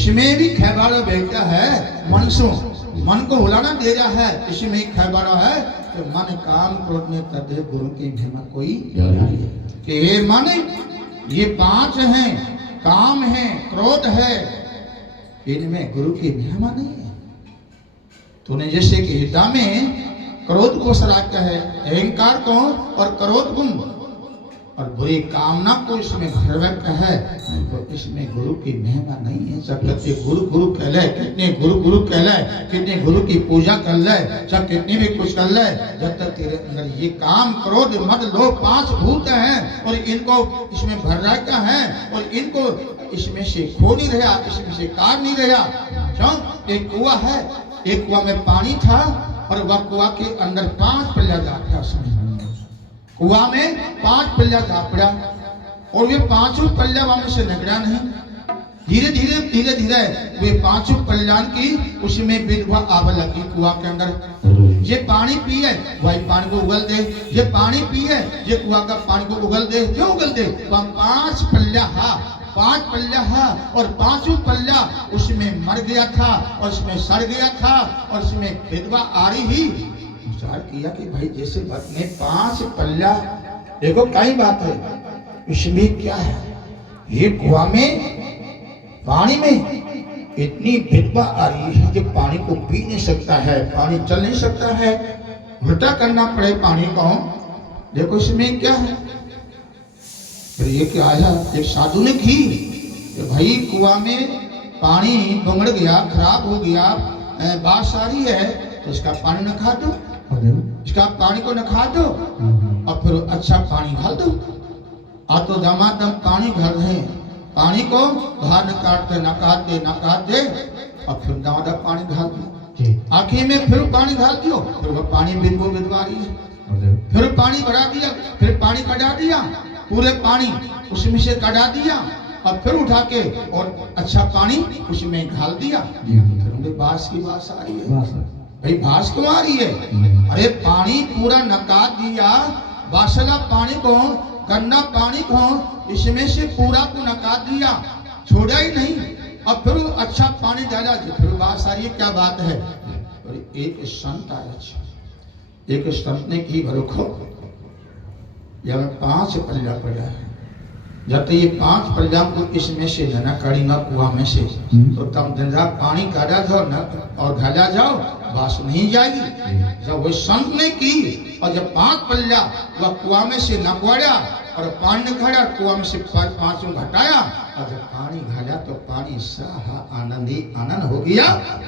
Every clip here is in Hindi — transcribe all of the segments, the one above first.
इसमें भी खैबाड़ा बेटा है मनसो मन को हुलाना दे रहा है, इसमें ही खैबाड़ा है कि मन काम क्रोध ने तदे गुरु की महिमा कोई कि हे मन ये पांच हैं, काम है, क्रोध है, इनमें गुरु की महिमा नहीं है। तूने जैसे कि हृदय में क्रोध को सराहता है, अहंकार को और क्रोध गुण और बुरी कामना को इसमें भर रखा है, तो इसमें गुरु की महिमा नहीं है। सब कहते गुरु गुरु कहले, कितने गुरु गुरु कहले, कितने गुरु की पूजा कर ले, सब कितने भी कुछ कर ले, जब तक तेरे अंदर ये काम क्रोध मद लोभ पांच भूत हैं और इनको इसमें भर रखा है और इनको इसमें से खो नहीं रहा, इसमें से काट नहीं रहा। क्यों? एक कुआं है, एक कुआं में पानी था और वह कुआं के अंदर 5 पल्ला जाता है। उसमें कुआं में 5 पल्ला झापड़ा और वे 5 पल्ला वहां से निकला नहीं। धीरे धीरे वे 5 पल्ला की उसमें विधवा आवा लगी कुआं के अंदर। ये पानी पिए वही पानी को उगल दे, ये पानी पिए ये कुआं का पानी को उगल दे, क्यों उगल दे? 5 पल्ला हा, 5 पल्ला हा और 5 पल्ला उसमें मर गया था और उसमें सड़ गया था और उसमें विधवा आ रही ही विचार किया कि भाई जैसे बात में 5 पल्ला, देखो कई बात है, इसमें क्या है? ये कुआं में पानी में इतनी विधवा आ रही है कि पानी को पी नहीं सकता है, पानी चल नहीं सकता है, उल्टा करना पड़े पानी को। देखो इसमें क्या है? फिर ये क्या आया, एक साधु ने की कि भाई कुआं में पानी बिगड़ गया, खराब हो गया, बास आ रही है, तो इसका पानी न खा दो, इसका पानी को न खा दो और फिर अच्छा पानी डाल दो। आ तो दमादम पानी भर रहे, पानी को बाहर न काटते और फिर दमादम पानी डाल दिया, आखिर में फिर पानी डाल दियो, फिर वह पानी विधवा रही है, फिर पानी भरा दिया, फिर पानी कटा दिया, पूरे पानी उसमें से कटा दिया और फिर उठा के और अच्छा पानी उसमें ढाल दिया। फिर बास की बास आ रही है, भाई बास क्यों आ रही है? अरे पानी पूरा नका दिया, बासला पानी को, गंदा पानी को इसमें से पूरा को नका दिया, छोड़ा ही नहीं और फिर अच्छा पानी डाला, फिर बास आ रही है, क्या बात है? और एक संत आया, एक संत ने की भरोखो यह 5 पल्ला पड़ा है, जब तक ये 5 पल्ला को इसमें से न काढ़ी न कुआं में से, तो तब दिन रात पानी काढ़ा जाओ न और घाला जाओ, बास नहीं जाएगी। जब वो संत ने की और जब 5 पल्ला वह कुआं में से न काढ़ा और पानी घड़ा, कुआं में से 5 घटाया और जब पानी घाला तो पानी साहा आनंद ही आनंद हो गया।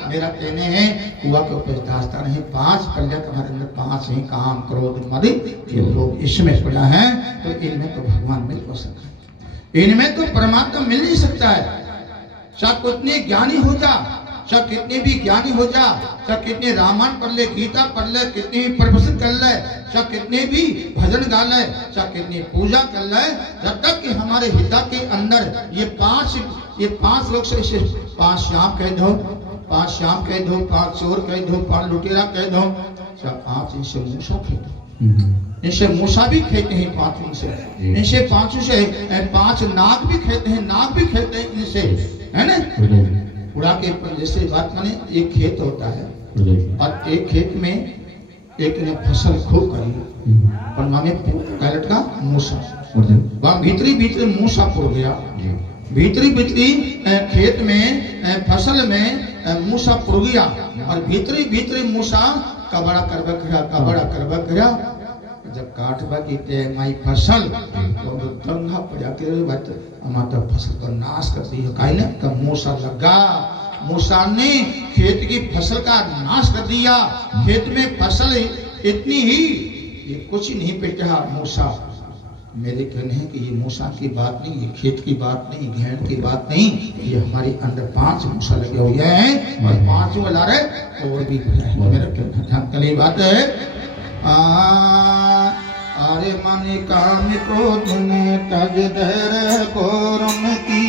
मेरा कहने हैं कुआं के ऊपर दास्ता नहीं, 5 पल्ले तुम्हारे अंदर 5 ही काम क्रोध मद ये लोग इसमें पड़ा है, तो इनमें तो भगवान मिल हो सकता है, इनमें तो परमात्मा मिल नहीं सकता है। चाहे कितने ज्ञानी हो जा, चाहे कितने भी ज्ञानी हो जा, चाहे कितने रामायण पढ़ ले, गीता पढ़ ले, कितने भी प्रवचन कर ले, चाहे कितने भी भजन गा ले, चाहे कितनी पूजा कर ले, जब तक कि हमारे हृदय के अंदर ये 5 लोग से 5 श्याम कह दो, 5 श्याम कह दो, 5 चोर कह दो, 5 लुटेरा कह दो, चाहे 5 इनसे मूसा कह दो, इनसे मूसा भी खेते हैं 5 इनसे 5 से 5 नाग भी खेते हैं, नाग भी खेते हैं इनसे, है ना? पूरा के जैसे बात माने एक खेत होता है और एक खेत में एक ने फसल खूब करी और वहां में कैलट का मूसा, वहां भीतरी मूसा पुर गया, भीतरी खेत में फसल में मूसा पुर गया और भीतरी मूसा कबड़ा करबा गया। जब काटबा की ते माई फसल तो दंगा पड़ा के बात हमारा फसल का नाश कर दी है, काहे ने का मूसा लगा, मूसा ने खेत की फसल का नाश कर दिया। खेत में फसल इतनी ही ये कुछ नहीं पिटा मूसा। मेरे कहने हैं कि ये मूसा की बात नहीं, ये खेत की बात नहीं, घेर की बात नहीं, ये हमारे अंदर 5 मूसा लगे हुए हैं और 5 वाला रहे और भी मेरा कहने बात है। अरे मन काम क्रोध ने तज धर कोरम की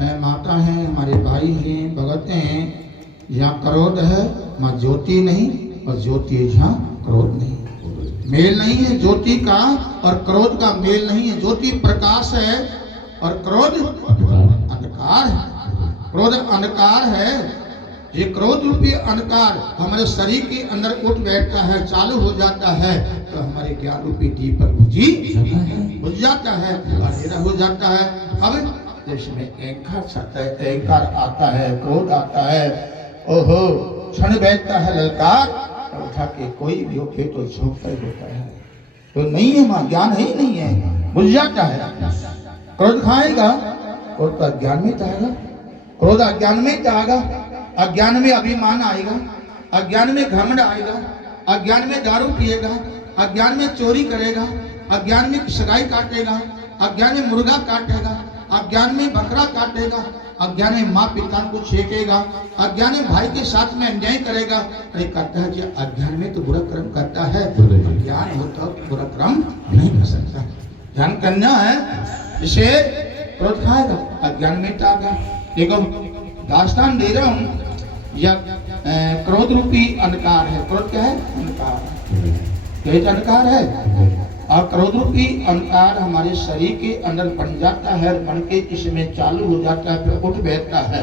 माता हैं, हमारे भाई हैं, भगत हैं, जहाँ क्रोध है वहाँ ज्योति नहीं, और ज्योति है जहाँ क्रोध नहीं। मेल नहीं है ज्योति का और क्रोध का, मेल नहीं है। ज्योति प्रकाश है और क्रोध अंधकार है। क्रोध अंधकार है। ये क्रोध रूपी अंधकार हमारे शरीर के अंदर उठ बैठता है, चालू हो जाता है, तो हमारे ज्ञान रूपी दीपक बुझ जाता है, अंधेरा हो जाता है। अब जिसमें अहंकार आता है, क्रोध आता है, ओहो क्षण बैठता है ललकार, उठा के कोई भी उठे तो झोंकता ही होता है। तो नहीं है मां, ज्ञान ही नहीं है, बुझ जाता है। क्रोध खाएगा, क्रोध तो अज्ञान में जाएगा, क्रोध अज्ञान में जाएगा, अज्ञान में अभिमान आएगा, अज्ञान में घमंड आएगा, अज्ञान में दारू पिएगा, अज्ञान में चोरी करेगा, अज्ञान में सगाई काटेगा, अज्ञान में मुर्गा काटेगा, अज्ञान में बकरा काटेगा, अज्ञान में माँ पिता को छेकेगा, अज्ञान में भाई के साथ में अन्याय करेगा। अरे कहता है कि अज्ञान में तो बुरा कर्म करता है, ज्ञान हो तो बुरा कर्म नहीं कर सकता। ध्यान करना है, इसे क्रोध खाएगा, अज्ञान में जाएगा। देखो दास्तान दे रहा हूँ, यह क्रोध रूपी अंधकार है। क्रोध क्या है? अंधकार। अंधकार है और क्रोध रूपी अंधकार हमारे शरीर के अंदर बन जाता है, बन के इसमें चालू हो जाता है, फिर उठ बैठता है।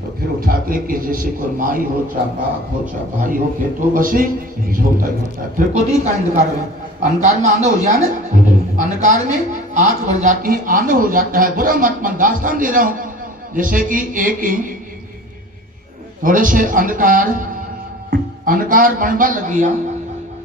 तो फिर उठा के जैसे कोई माई हो, चाहे बाप हो, चाहे भाई हो, फिर तो बस ही होता ही होता है। फिर कोई का अंधकार में, अंधकार में आंधा हो जाए ना, अंधकार में आंख भर जाती है, आंधा हो जाता है। बुरा मत मन दास्तान दे रहा हूँ, जैसे कि एक ही थोड़े से अंधकार बनवा लग गया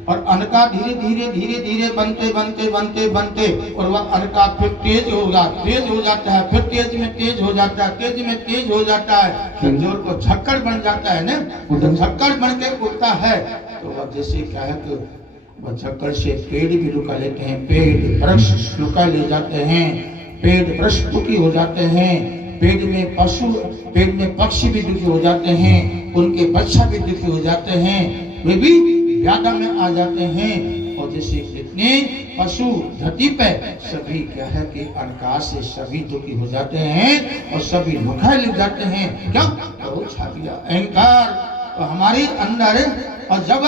और अंधकार धीरे धीरे धीरे धीरे बनते बनते बनते बनते और वह अंधकार फिर तेज होगा, तेज हो जाता है, फिर तेज में तेज हो जाता है, तेज में तेज हो जाता है, फिर जोर को झक्कड़ बन जाता है ना, तो झक्कड़ बन के उठता है। तो वह जैसे क्या है कि वह झक्कड़ से पेड़ भी रुका लेते हैं, पेड़ वृक्ष रुका ले जाते हैं, पेड़ वृक्ष दुखी हो जाते हैं, पेड़ में पशु, पेड़ में पक्षी भी दुखी हो जाते हैं, उनके बच्चा भी दुखी हो जाते हैं, वे भी व्याधा में आ जाते हैं। और जैसे कितने पशु धरती पे सभी क्या है कि अंधकार से सभी दुखी हो जाते हैं और सभी लुकाए लग जाते हैं। क्या करो छा दिया अहंकार तो हमारे अंदर, और जब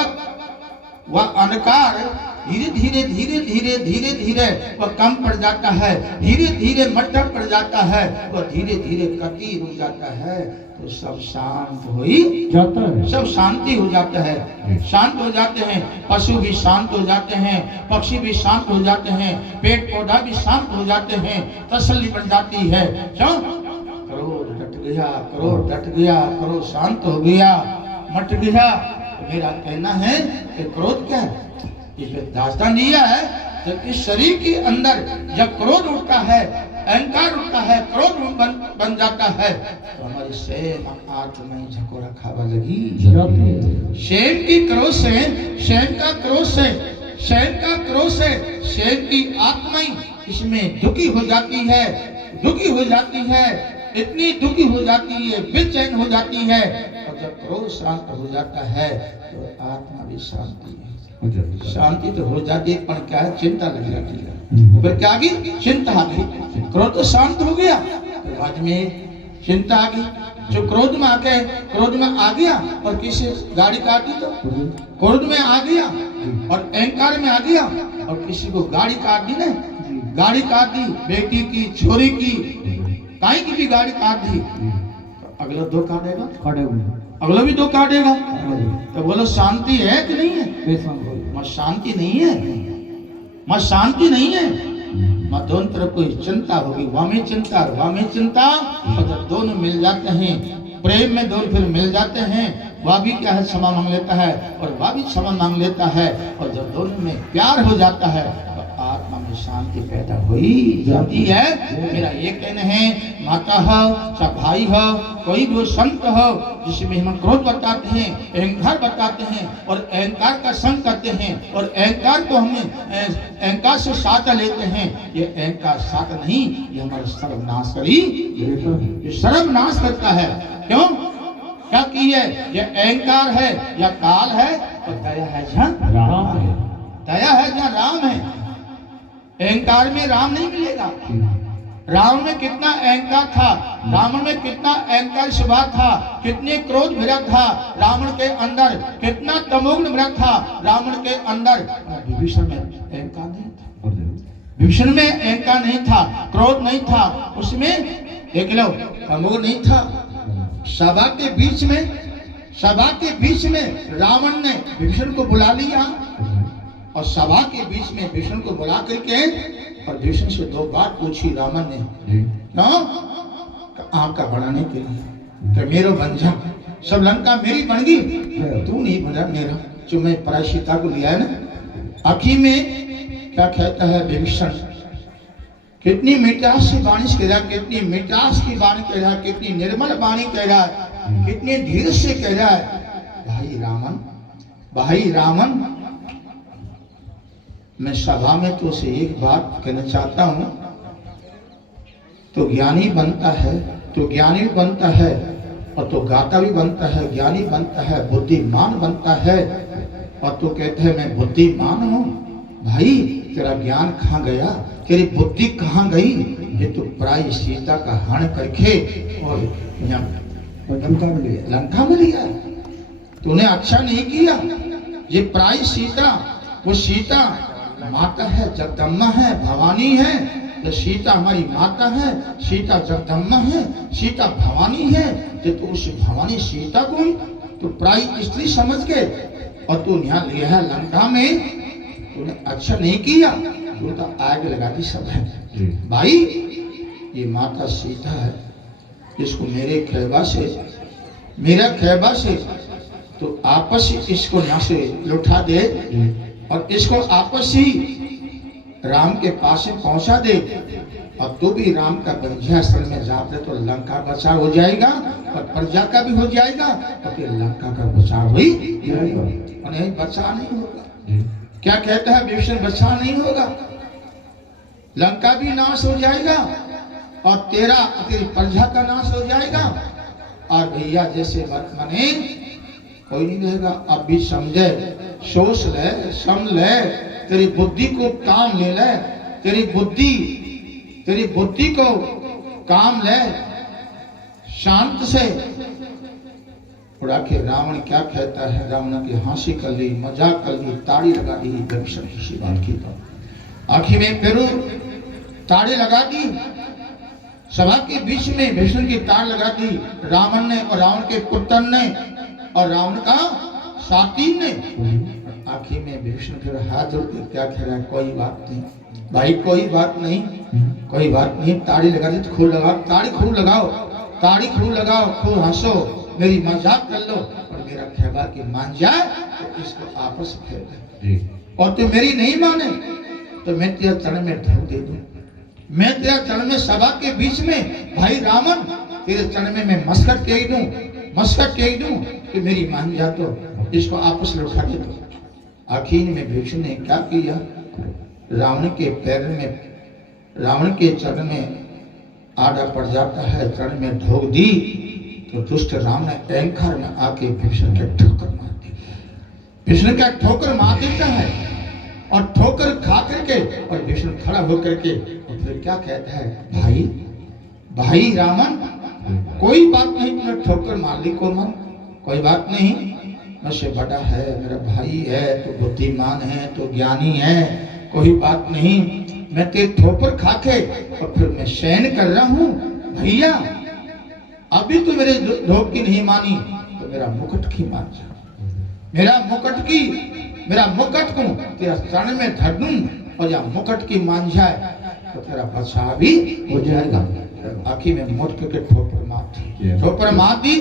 वह अंधकार धीरे धीरे धीरे धीरे धीरे धीरे वह कम पड़ जाता है, धीरे धीरे मट्टा पड़ जाता है, वह धीरे धीरे कतीर हो जाता है, तो सब शांत हो ही जाता है, सब शांति हो जाता है, शांत हो जाते हैं। पशु भी शांत हो जाते हैं, पक्षी भी शांत हो जाते हैं, पेड़ पौधा भी शांत हो जाते हैं, तसल्ली बढ़ जाती है। क्यों? क्रोध डट गया, क्रोध डट गया, क्रोध शांत हो गया, मट गया। तो मेरा कहना है कि क्रोध क्या है? इसमें दास्तान दिया है जब इस शरीर के अंदर जब क्रोध उठता है, अहंकार उठता है, क्रोध बन जाता है, तो हमारी शैन आंख में झकोरा खावा लगी। शैन की क्रोध से, शैन का क्रोध से, शैन का क्रोध से शैन की आत्मा इसमें दुखी हो जाती है, दुखी हो जाती है, इतनी दुखी हो जाती है, बेचैन हो जाती है। और जब क्रोध शांत हो जाता है तो आत्मा भी शांति है, शांति तो हो जाती है, पर क्या है? चिंता लग जाती है। फिर क्या आ गई? चिंता आ गई। क्रोध तो शांत हो गया, तो बाद में चिंता आ गई। जो क्रोध में आके, क्रोध में आ गया और किसी गाड़ी काटी तो क्रोध में आ गया और अहंकार में आ गया और किसी को गाड़ी काट दी ना, गाड़ी काट दी, बेटी की, छोरी की, काई की भी गाड़ी काट दी, तो अगला दो काटेगा, अगला भी दो काटेगा। तो बोलो शांति है कि नहीं है? मां शांति नहीं है, मां शांति नहीं है। मां दोनों तरफ कोई चिंता होगी, वहां में चिंता, वहां में चिंता। और जब दोनों मिल जाते हैं प्रेम में, दोनों फिर मिल जाते हैं, वह भी क्या है? क्षमा मांग लेता है और वह भी क्षमा मांग लेता है। और जब दोनों में प्यार हो जाता है तो आत्मा में शांति पैदा हो ही जाती है। मेरा ये कहना है, माता हो चाहे भाई हो, कोई भी संत हो, जिसमें हम क्रोध बताते हैं, अहंकार बताते हैं और अहंकार का संग करते हैं और अहंकार को हमें अहंकार से साथ लेते हैं, ये अहंकार साथ नहीं, ये हमारा सर्वनाश करी, ये सर्वनाश करता है। क्यों? क्या की है? ये अहंकार है या काल है, और दया है जहाँ राम है, दया है जहाँ राम है। अहंकार में राम नहीं मिलेगा, रावण में कितना अहंकार था, रावण में कितना अहंकार स्वभाव था, कितने क्रोध भरा था रावण के अंदर, कितना तमोगुण भरा था रावण के अंदर। विभीषण में अहंकार नहीं था, विभीषण में अहंकार नहीं था, क्रोध नहीं था, उसमें देख लो तमोगुण नहीं था। सभा के बीच में रावण ने विभीषण को बुला लिया और सभा के बीच में विभीषण को बुला करके और विभीषण से दो बात पूछी रावण ने, क्यों? आपका बढ़ाने के लिए कि मेरो बन जा, सब लंका मेरी बन गई, तू नहीं बना मेरा, जो मैं पराई सीता को लिया है ना। आखिर में क्या कहता है विभीषण, कितनी मिठास की वाणी कह रहा, कितनी मिठास की वाणी कह रहा, कितनी निर्मल वाणी कह रहा है, कितने धीरज से कह रहा है, भाई रावण मैं सभा में तो से एक बात कहना चाहता हूं, तो ज्ञानी बनता है, तो ज्ञानी भी बनता है, और तो गाता भी बनता है, ज्ञानी बनता है, बुद्धिमान बनता है, और तो कहते हैं मैं बुद्धिमान हूं। भाई तेरा ज्ञान कहाँ गया, तेरी बुद्धि कहाँ गई? ये तो पराई सीता का हरण करके और लंका में लिया, तूने अच्छा नहीं किया। ये पराई सीता, वो सीता माता है, जगदम्बा है, भवानी है। तो सीता हमारी माता है, सीता जगदम्बा है, सीता भवानी है। जो तो उस भवानी सीता को तो पराई स्त्री समझ के और तू यहाँ लिया है लंका में, तूने अच्छा नहीं किया, तू तो आग लगा दी सब है। भाई ये माता सीता है, इसको मेरे खैबा से तो आपस इसको यहाँ से लुटा दे और इसको आपस ही राम के पास में पहुंचा दे, और तू भी राम का बंध्यास्थल में जाते तो लंका बचाव हो जाएगा और प्रजा का भी हो जाएगा, और फिर लंका का बचाव ही जाएगा, नहीं बचा नहीं होगा। क्या कहता है विभीषण, बचा नहीं होगा, लंका भी नाश हो जाएगा और तेरी प्रजा का नाश हो जाएगा। और भैया जैसे बने कोई नहीं रहेगा। अब भी समझे, सोच ले, समझ ले, तेरी बुद्धि को काम ले ले, तेरी बुद्धि को काम ले, शांत से उड़ा के। रावण क्या कहता है, रावण की हंसी कर ली, मजाक कर ली, ताड़ी लगा दी। विभीषण किसी बात की तो आखिर में फिर ताड़ी लगा दी, सभा के बीच में विभीषण की ताड़ लगा दी रावण ने, और रावण के पुत्र ने, और रावण का साथी ने। आखिर में विभीषण फिर हाथ जोड़ के क्या कह रहा है, कोई बात नहीं भाई, कोई बात नहीं, ताड़ी लगा दी तो खूब लगाओ, ताड़ी खूब लगाओ, खूब हंसो, मेरी मजाक कर लो, और मेरा खैबा की मान जाए तो इसको आपस में फेर दे, और तू मेरी नहीं माने तो मैं तेरा चरण में ढक दे दूं, मैं तेरा चरण में सभा के बीच में भाई रावण तेरे चरण में मैं मस्कट टेक दूं कि मेरी मान जा तो इसको आपस में उठा दे दो। आखिर में विभीषण ने क्या किया, रावण के चरण में आड़ा पड़ जाता है, चरण में ढोक दी तो दुष्ट राम ने अहंकार में आके विभीषण के ठोकर मार दी। विभीषण का ठोकर मार देता है और ठोकर खा करके और विभीषण खड़ा होकर के और फिर क्या कहता है, भाई रावण कोई बात नहीं, तुमने ठोकर मार ली को मन, कोई बात नहीं, मुझसे बड़ा है, मेरा भाई है, तो बुद्धिमान है, तो ज्ञानी है, कोई बात नहीं, मैं तेरे ठोकर खा के और फिर मैं शयन कर रहा हूँ। भैया अभी तो मेरे ढोक की नहीं मानी तो मेरा मुकुट की मान जा, मेरा मुकुट को तेरा चरण में धर दूं, और या मुकुट की मान जाए तो तेरा बचाव भी हो जाएगा। आखिर में मोट करके ठोकर मार दी,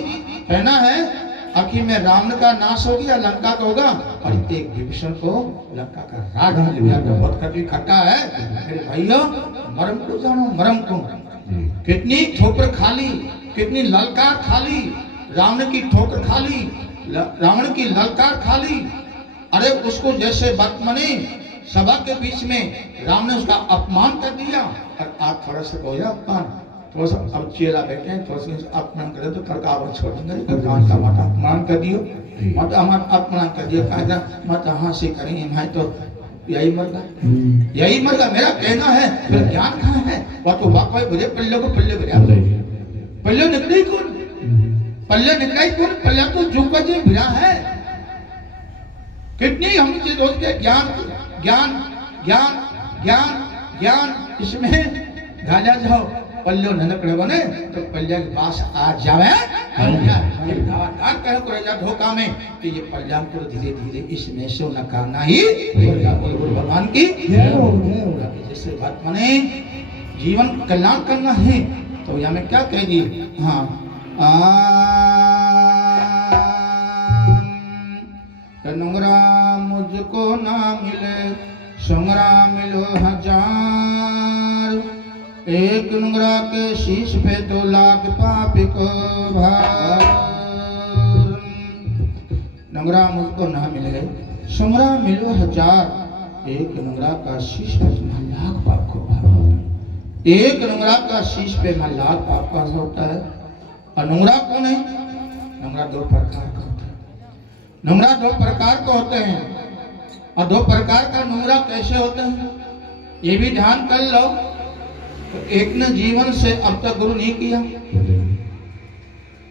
कहना है आखिर में रावण का नाश हो गया, लंका का होगा, और एक विभीषण को लंका का राज मिल गया। बहुत कठिन खट्टा है मेरे भाइयों, मरम को जानो, मरम को कितनी ठोकर खाली, कितनी ललकार खाली, रावण की ठोकर खाली, रावण की ललकार खाली। अरे उसको जैसे बात मने सभा के बीच में राम ने उसका अपमान कर दिया, और आप थोड़ा सा हो जाए अपमान, थोड़ा सा अब चेला बैठे हैं, थोड़ा सा अपमान करे तो करका आवाज छोड़ देंगे, का मत अपमान कर दियो, मत हमारा अपमान कर दियो, कायदा मत हाँ से करेंगे, भाई तो यही मरगा, यही मरगा। मेरा कहना है फिर ज्ञान कहाँ है? वह तो वाकई मुझे पल्ले को पल्ले भरा, पल्ले निकले कौन? पल्ले निकले कौन? पल्ला तो झुका जी भिड़ा है। कितनी हम रोज के ज्ञान ज्ञान ज्ञान ज्ञान ज्ञान इसमें गाजा जाओ, पल्लो ननकड़े बने तो पल्ले के पास आ जावे। धोखा में कि ये पल्ला को धीरे धीरे इसमें से नकारना ही भगवान की जैसे बात माने जीवन कल्याण करना है तो यहाँ में क्या कह दी? हाँ नुंगरा मुझको ना मिले सुंगरा मिलो हजार, एक नुंगरा के शीश पे तो लाख पाप को भार। नुंगरा मुझको ना मिले सुंगरा मिलो हजार, एक नुंगरा का शीश पे तुम्हारा लाख पाप को भार। एक नुंगरा का शीश पे लाख पाप का होता है। और नुंगरा कौन है? नुंगरा दो प्रकार का होता है। नुंगरा दो प्रकार के होते हैं। और दो प्रकार का नुंगरा कैसे होते हैं ये भी ध्यान कर लो। तो एक ने जीवन से अब तक गुरु नहीं किया,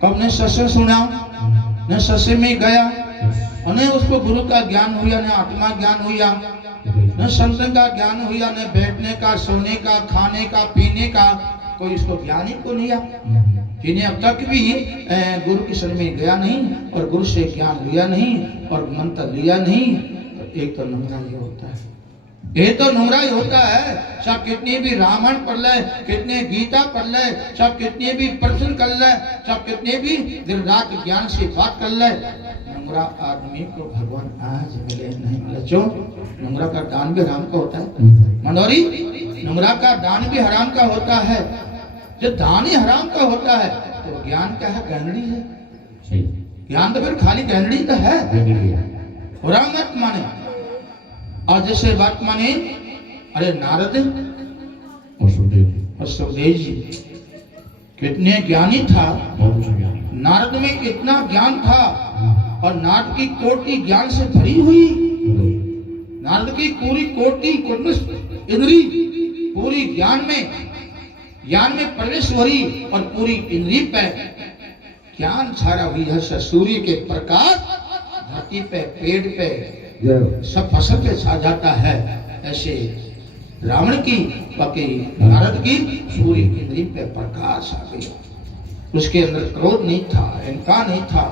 कब ने सत्संग सुना, न सत्संग में गया, न उसको गुरु का ज्ञान हुआ, न आत्मा ज्ञान हुआ, न संत का ज्ञान हुआ, न बैठने का, सोने का, खाने का, पीने का कोई इसको ज्ञान ही को नहीं आया। जिन्हें अब तक भी गुरु की शरण में गया नहीं और गुरु से ज्ञान लिया नहीं और मंत्र लिया नहीं, तो एक तो नुंगरा ये होता है। ये तो नुंगरा ही होता है। सब कितनी भी रामायण पढ़ ले, कितने गीता पढ़ ले, सब कितने भी प्रश्न कर ले, सब कितने भी दिन रात ज्ञान से बात कर ले, नुंगरा आदमी को भगवान आज मिले नहीं मिले। जो नुंगरा का दान भी हराम का होता है मनोरी, नुंगरा का दान भी हराम का होता है। जब दान ही हराम का होता है तो ज्ञान क्या है? गहनड़ी है। ज्ञान तो फिर खाली गहनड़ी तो है, बुरा मत माने। और जैसे बात माने अरे नारद और सुखदेव जी कितने ज्ञानी था। नारद में इतना ज्ञान था और नारद की कोटि ज्ञान से भरी हुई। नारद की पूरी कोटि इंद्री पूरी ज्ञान में प्रवेश हो रही और पूरी इंद्री पे ज्ञान छाया हुई है। सूर्य के प्रकाश धरती पे, पेड़ पे, सब फसल पे छा जाता है। ऐसे रावण की बाकी नारद की पूरी इंद्री पे प्रकाश आ गया। उसके अंदर क्रोध नहीं था, अहंकार नहीं था।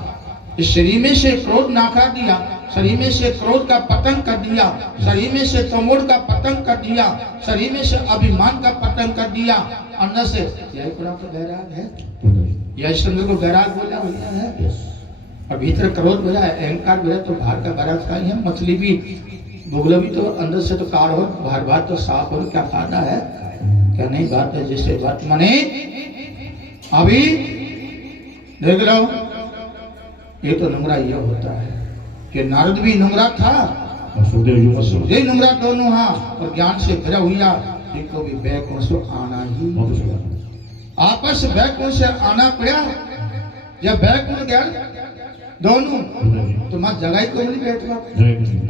इस शरीर में से क्रोध नाकार दिया, शरीर में से क्रोध का पतन कर दिया, शरीर में से तमोड़ का पतन कर दिया, शरीर में से अभिमान का पतन कर दिया। अंदर से यही पूरा तो वैराग है, यही चंद्र को वैराग बोला हुआ है। और भीतर क्रोध बोला है, अहंकार बोला तो बाहर का वैराग का ही है। मछली भी भूगलो भी तो अंदर से तो कार हो, बाहर बात तो साफ हो, क्या फायदा है? क्या नहीं बात है। जिससे बात माने अभी देख लो, ये तो नुंगरा ये होता है कि नारद भी नुंगरा था और सुखदेव नुंगरा दोनों। हाँ, और ज्ञान से भरा हुआ। इनको भी बैकुंठ से आना ही, आपस बैकुंठ से आना पड़ा। जब बैकुंठ गया दोनों तो मां जगह ही को मिली बैठवा,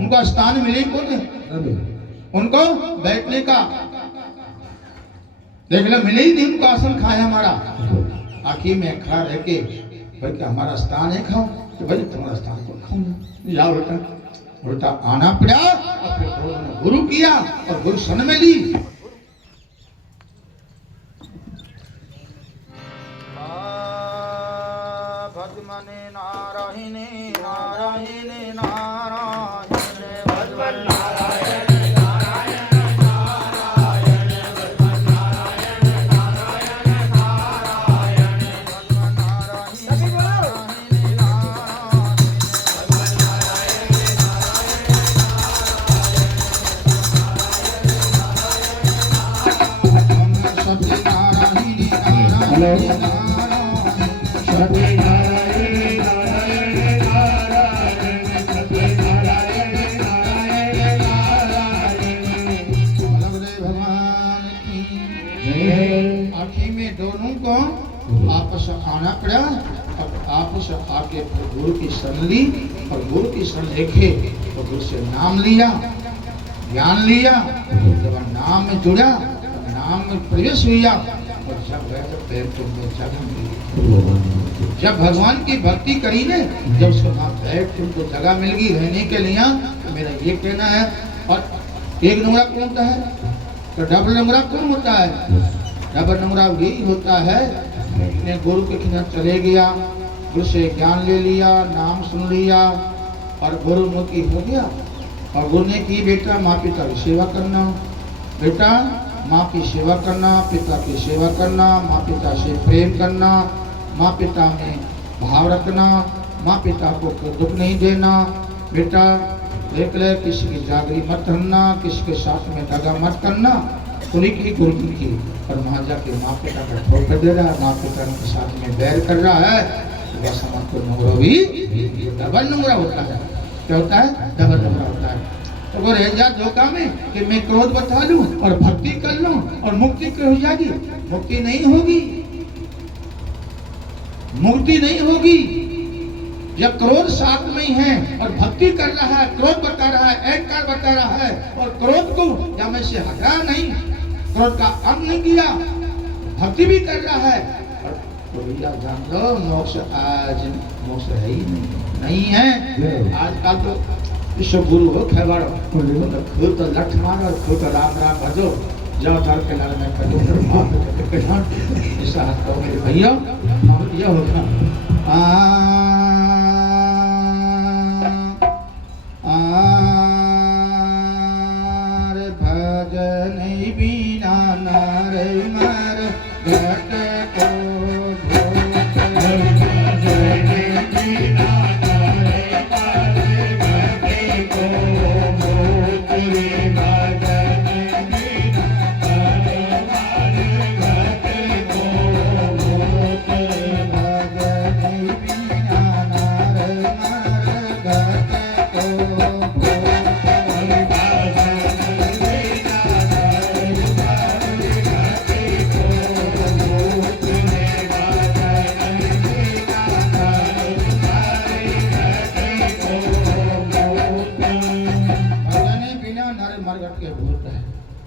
उनको स्थान मिले को नहीं, उनको बैठने का देख लो मिले ही नहीं। उनको आसन खाया हमारा आखिर में खड़ा रह के, भाई क्या हमारा स्थान है? खाओ। तो भाई तुम्हारा स्थान को खाऊंगा, जाओ उल्टा उल्टा आना पड़ा। और फिर गुरु किया और गुरु सन में ली। भगवने नारायणे नारायणे नारायणे भगवन नारायण नारायण नारायण भगवन नारायण नारायण नारायण भगवन नारायण नारायण आखिर में दोनों को आपस आना पड़ा और आपस आके गुरु की शरण ली और गुरु की शरण देखे तो गुरु से नाम लिया। ज्ञान लिया, जब नाम में जुड़ा, नाम में प्रवेश हुआ और जब गए तो पैर तुमको जगह मिली। जब भगवान की भक्ति करी ने, जब उसको वहां पैर तुमको जगह मिल गई रहने के लिए, तो मेरा ये कहना है। और एक नंबरा कौन होता है, तो डबल नंबरा कौन होता है? डबल नंबरा यही होता है, अपने गुरु के खिलाफ चले गया, गुरु से ज्ञान ले लिया, नाम सुन लिया और गुरुमुखी हो गया। और गुरु ने की बेटा माँ पिता की सेवा करना, बेटा माँ की सेवा करना, पिता की सेवा करना, माँ पिता से प्रेम करना, माँ पिता में भाव रखना, माँ पिता को दुख नहीं देना। बेटा देख ले, किसी की जागरी मत करना, किसी के साथ में दगा मत करना। उन्हीं की गुरु की और वहाँ जाके माँ पिता का ठोकर दे रहा है, माँ पिता के साथ में बैर कर रहा है, वैसा मत को नंबरा भी डबल नंबरा होता है। क्या होता है? डबल नंबरा होता है। तो वो रह जा धोखा में कि मैं क्रोध बता लूं और भक्ति कर लूं और मुक्ति हो जाएगी। मुक्ति नहीं होगी, मुक्ति नहीं होगी। जब क्रोध साथ में है और भक्ति कर रहा है, क्रोध बता रहा है, अहंकार बता रहा है और क्रोध को या में से हटा नहीं, क्रोध का अंग नहीं किया, भक्ति भी कर रहा है। और जान लो मोक्ष आज मोक्ष है ही नहीं है। आजकल तो विश्व गुरु हो खैबारो, खुद तो लठ मारो, खुद तो राम राम भजो, जाओ धर के लाल में करो ऐसा हाथ करो मेरे भैया। ये होगा भजन बिना नर मर घट को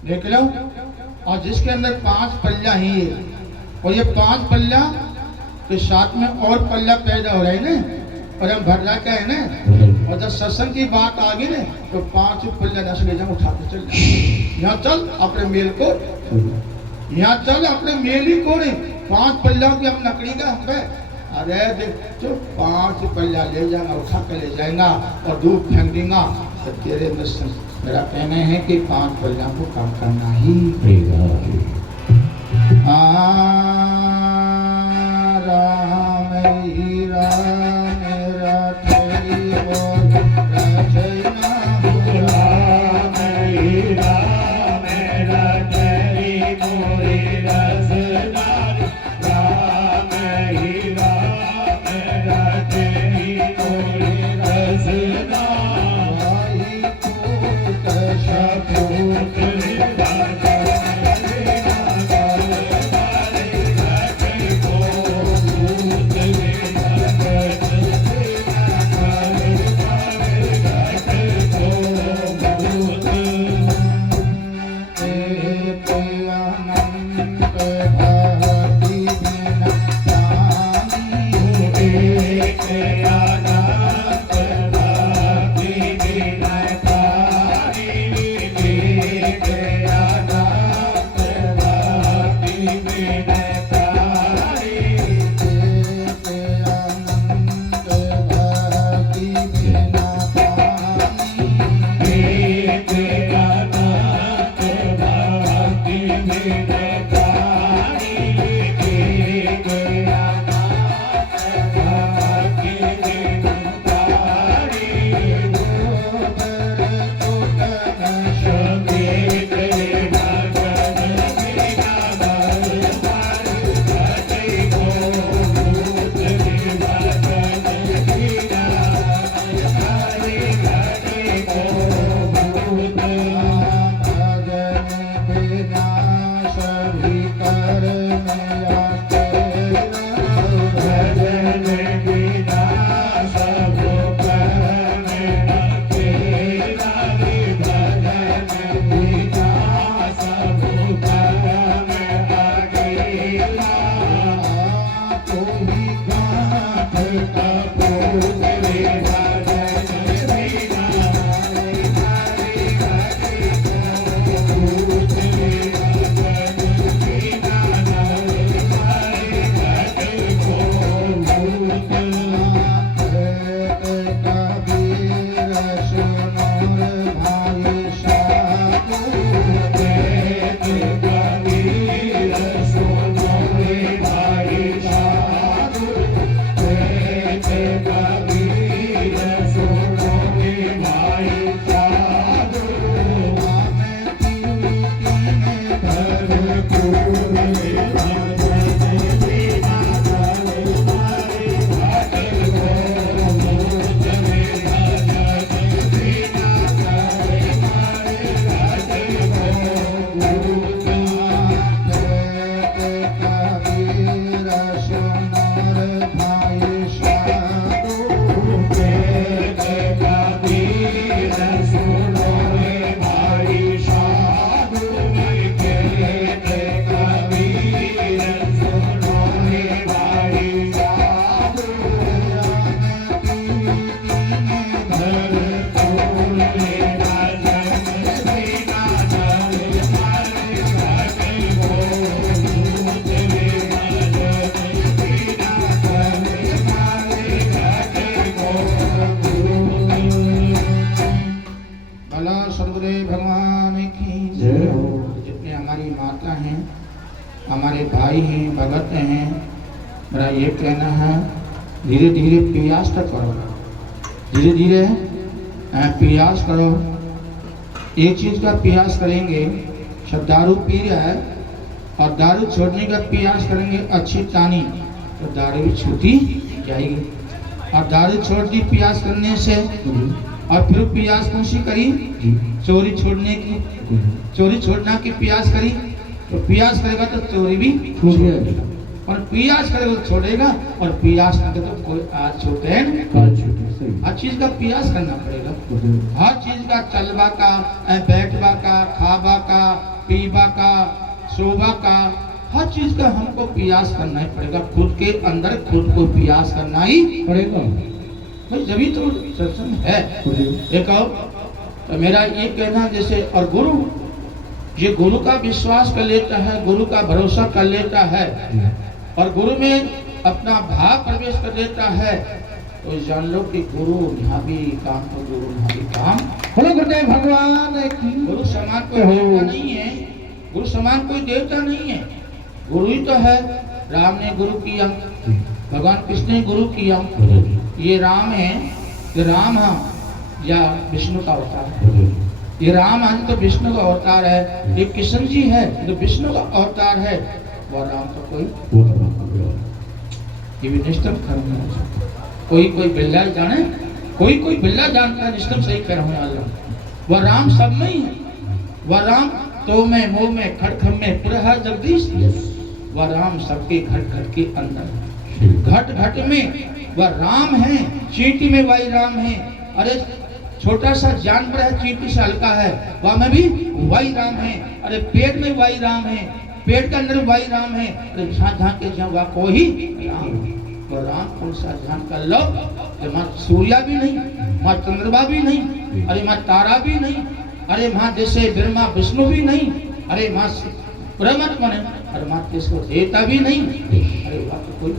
देख लो। और जिसके अंदर 5 पल्ला ही है और ये 5 पल्ला के साथ में और पल्ला पैदा हो रहे हैं ना, और हम भरला का है ना। और जब सत्संग की बात आ गई ना तो 5 पल्ला दस ले जाओ, उठा के चल जाओ। यहाँ चल अपने मेल को, यहाँ चल अपने मेल ही को रे। 5 पल्ला की हम लकड़ी का हम पे, अरे देख तो 5 पल्ला ले जाएगा, उठा के ले जाएगा और दूध फेंक देगा। तो तेरे अंदर मेरा कहना है कि 5 पल्ला को काम करना ही पड़ेगा। राम ही राम रचई बोल रचना, राम ही राम रचई बोल रचना, राम ही राम रचई बोल रचना। हमारे भाई हैं, भगत हैं, मेरा ये कहना है धीरे धीरे प्रयास तो करो, धीरे धीरे प्रयास करो। एक चीज़ का प्रयास करेंगे, सब दारू पी रहा है और दारू छोड़ने का प्रयास करेंगे अच्छी तानी तो दारू भी छूटी जाएगी। और दारू छोड़ दी प्रयास करने से और फिर प्रयास कौन सी करी, चोरी छोड़ने की, चोरी छोड़ना की प्रयास करी तो प्रयास करेगा तो चोरी भी छूट जाएगा, और प्रयास करेगा तो छोड़ेगा, और प्रयास करेगा तो कोई आज छूटे हर चीज का प्रयास करना पड़ेगा। हर चीज का चलवा का, बैठवा का, खावा का, पीवा का, सोवा का, हर चीज का हमको प्रयास करना ही पड़ेगा। खुद के अंदर खुद को प्रयास करना ही पड़ेगा भाई, जब तो सत्संग है। देखो तो मेरा ये कहना जैसे, और गुरु ये गुरु का विश्वास कर लेता है, गुरु का भरोसा कर लेता है और गुरु में अपना भाव प्रवेश कर देता है तो जान लो कि गुरु यहाँ भी काम तो गुरु यहाँ भी काम। बोलो गुरुदेव भगवान की। गुरु समान कोई देवता नहीं है, गुरु समान कोई देवता नहीं है, गुरु ही तो है। राम ने गुरु किया, भगवान कृष्ण ने गुरु किया। ये राम है, ये राम है या विष्णु का अवतार है, ये राम आज तो विष्णु का अवतार है, ये कृष्ण जी है तो विष्णु का अवतार है, वह राम का कोई ये भी निष्ठम कर्म है। कोई बिल्ला जाने, कोई बिल्ला जानता है निष्ठम सही कर रहा हूँ। वह राम सब में ही है, वह राम तो में मोह में खटखम में पूरा है जगदीश। वह राम सबके घट घट के अंदर है, घट घट में वह राम है, चींटी में वही राम है। अरे छोटा सा जानवर है, चींटी से हल्का है, वह में भी वही राम है। अरे पेट में वही राम है, पेट के अंदर वही राम है। अरे झाँक के वह कोई राम है। तो राम कौन सा ध्यान कर लो, माँ सूर्या भी नहीं, माँ चंद्रमा भी नहीं, अरे माँ तारा भी नहीं, अरे माँ जैसे ब्रह्मा विष्णु भी नहीं, अरे माँ परमात्मा ने, अरे माँ किसको देवता भी नहीं। अरे वह तो कोई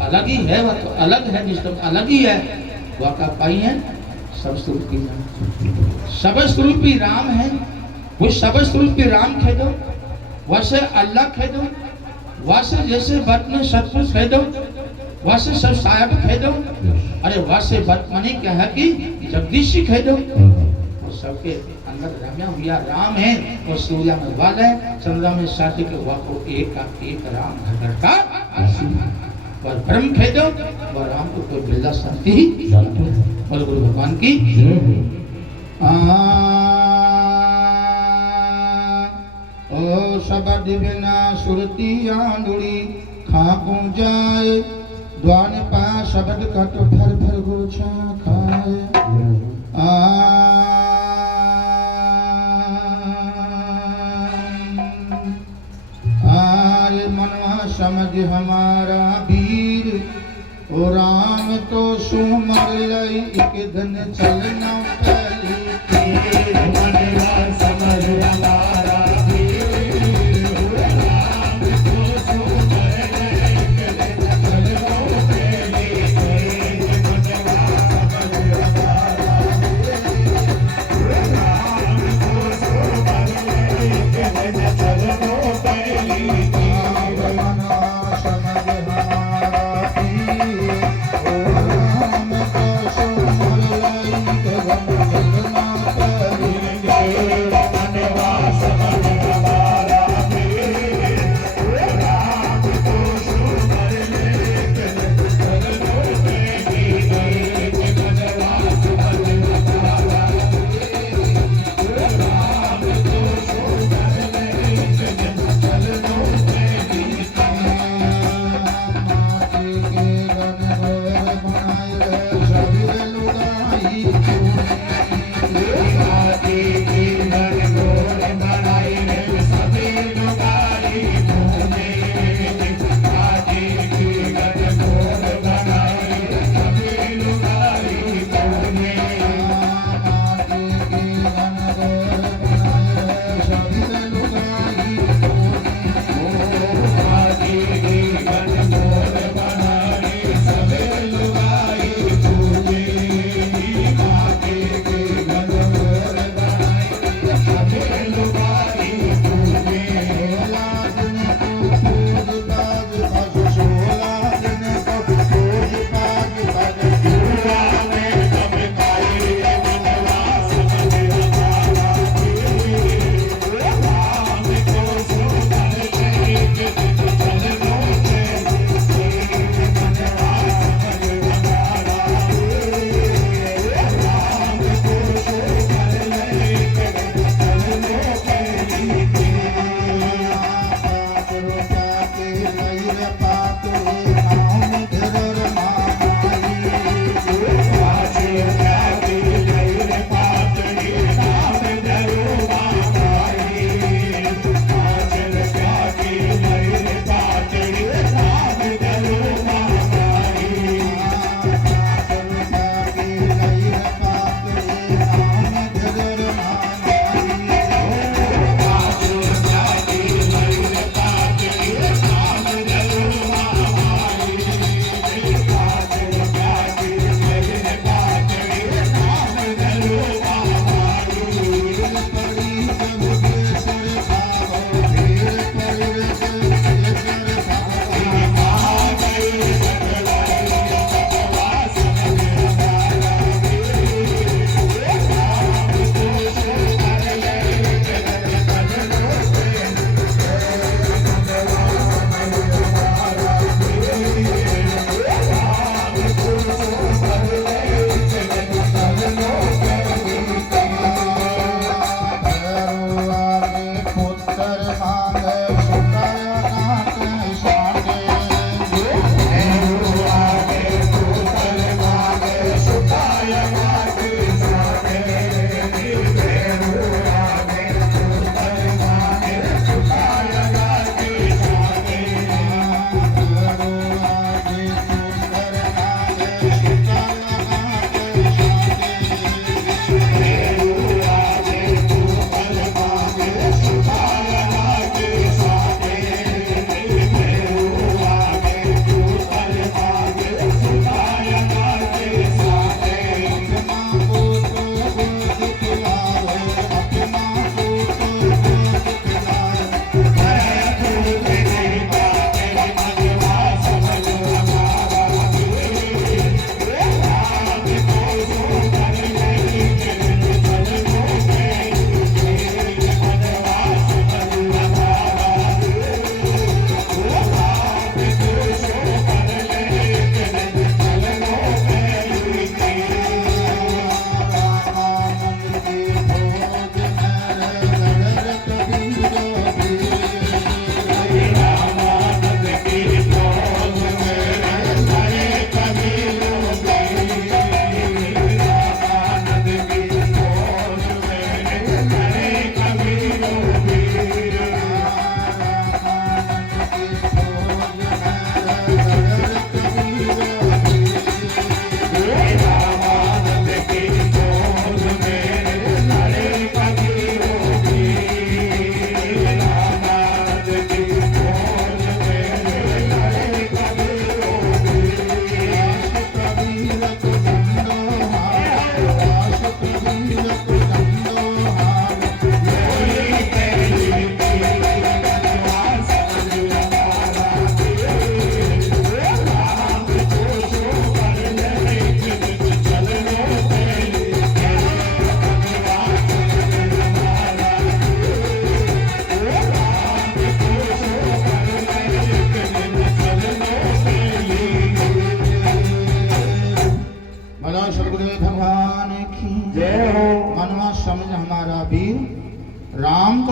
अलग ही है, वह तो अलग है, निष्ठम अलग ही है। वह का पाई है सब स्वरूपी राम, सब स्वरूपी राम है। वो सब स्वरूपी राम कह दो, वैसे अल्लाह कह दो, वैसे जैसे वर्त में सतपुरुष कह दो, वैसे सब साहब कह दो, अरे वैसे वर्तमानी क्या है कि जगदीश कह दो। वो सबके अंदर रम्या हुआ राम है। और सूर्या में वाल है, चंद्रमा में साथी के हुआ को एक का एक राम घर का और ब्रह्म कह दो, वह राम को कोई बिल्ला शांति ही और गुरु भगवान की। ओ शब्द बिना सुरती आंधुड़ी खाकू जाए, द्वान पा शब्द का तो भर भर गोछा खाए। समझ हमारा वीर ओ राम तो सुमर लई एक दिन चलना पहली तीर मनवा समझ हमारा वीर ओ राम तो सुमर लई एक दिन चलना पहली तीर मनवा समझ हमारा वीर ओ राम तो सुमर लई एक दिन चलना पहली तीर मनवा समझ हमारा वीर ओ राम तो सुमर लई एक दिन चलना पहली मनवा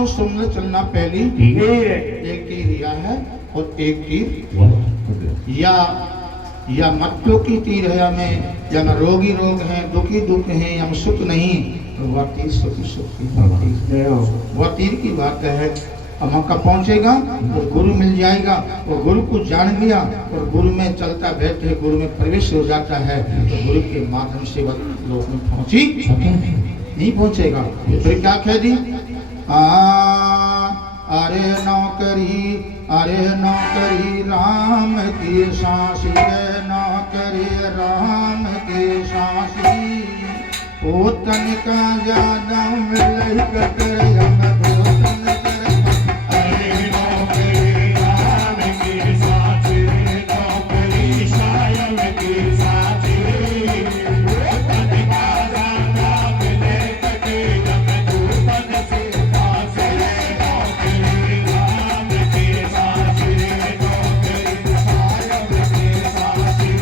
को सुमले चलना पहली तीर एक तीर रिया है और एक तीर वाह या मत्यों की तीर है हमें, या न रोगी रोग है, दुखी दुख है, हम सुख नहीं, तो वह तीर सुखी सुख की बात, वह तीर की बात है। अब मक्का पहुंचेगा और गुरु मिल जाएगा, और गुरु को जान लिया और गुरु में चलता बैठे गुरु में प्रवेश हो जाता है, तो गुरु के माध्यम से वह लोक में पहुंची नहीं पहुंचेगा। फिर क्या कह दी, अरे नौकरी राम की सांसी, नौकरी राम की सांसी, ओ तनिका ज्यादा मिल कर हम दोस्तन कर। अरे नौकरी राम की सांसी, नौकरी शायम की सांसी, वो तनिका ज्यादा मिले कटे हम दोस्तन से पासे। नौकरी राम की सांसी, नौकरी शायम की सांसी,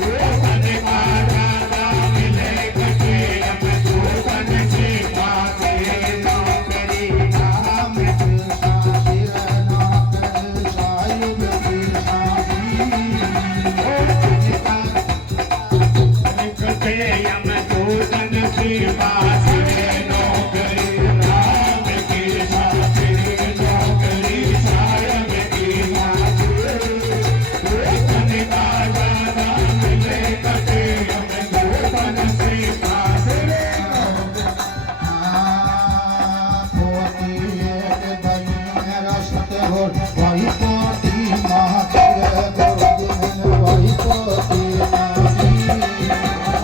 वो तनिका ज्यादा मिले कटे हम दोस्तन से पासे। नौकरी राम की सांसी, नौकरी साहिब की सांसी, ओ तनिका कटे हम दोस्तन से पासे। नौकरी राम की सांसी, नौकरी शायम की सांसी, वो तनिका ज्यादा मिले कटे हम दोस्तन से पासे।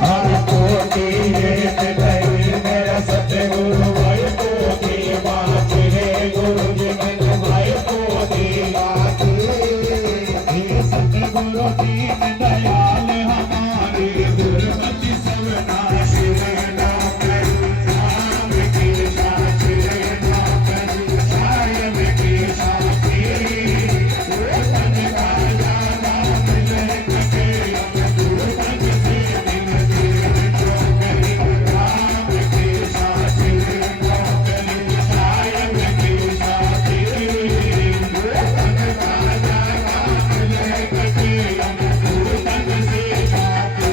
हर कोटि एक दई मेरा सतगुरु भाई कोटि बात रे गुरु जी मैंने भाई कोटि बात हे सतगुरु दीन दयाल हमारे दुर्मति सब नाश रे। नौकरी राम की सांसी, नौकरी शायम की सांसी, वो तनिका ज्यादा मिले कटे हम दोस्तन से मिलते। नौकरी राम की सांसी, नौकरी शायम की सांसी, वो तनिका ज्यादा मिले कटे हम दोस्तन से पाते।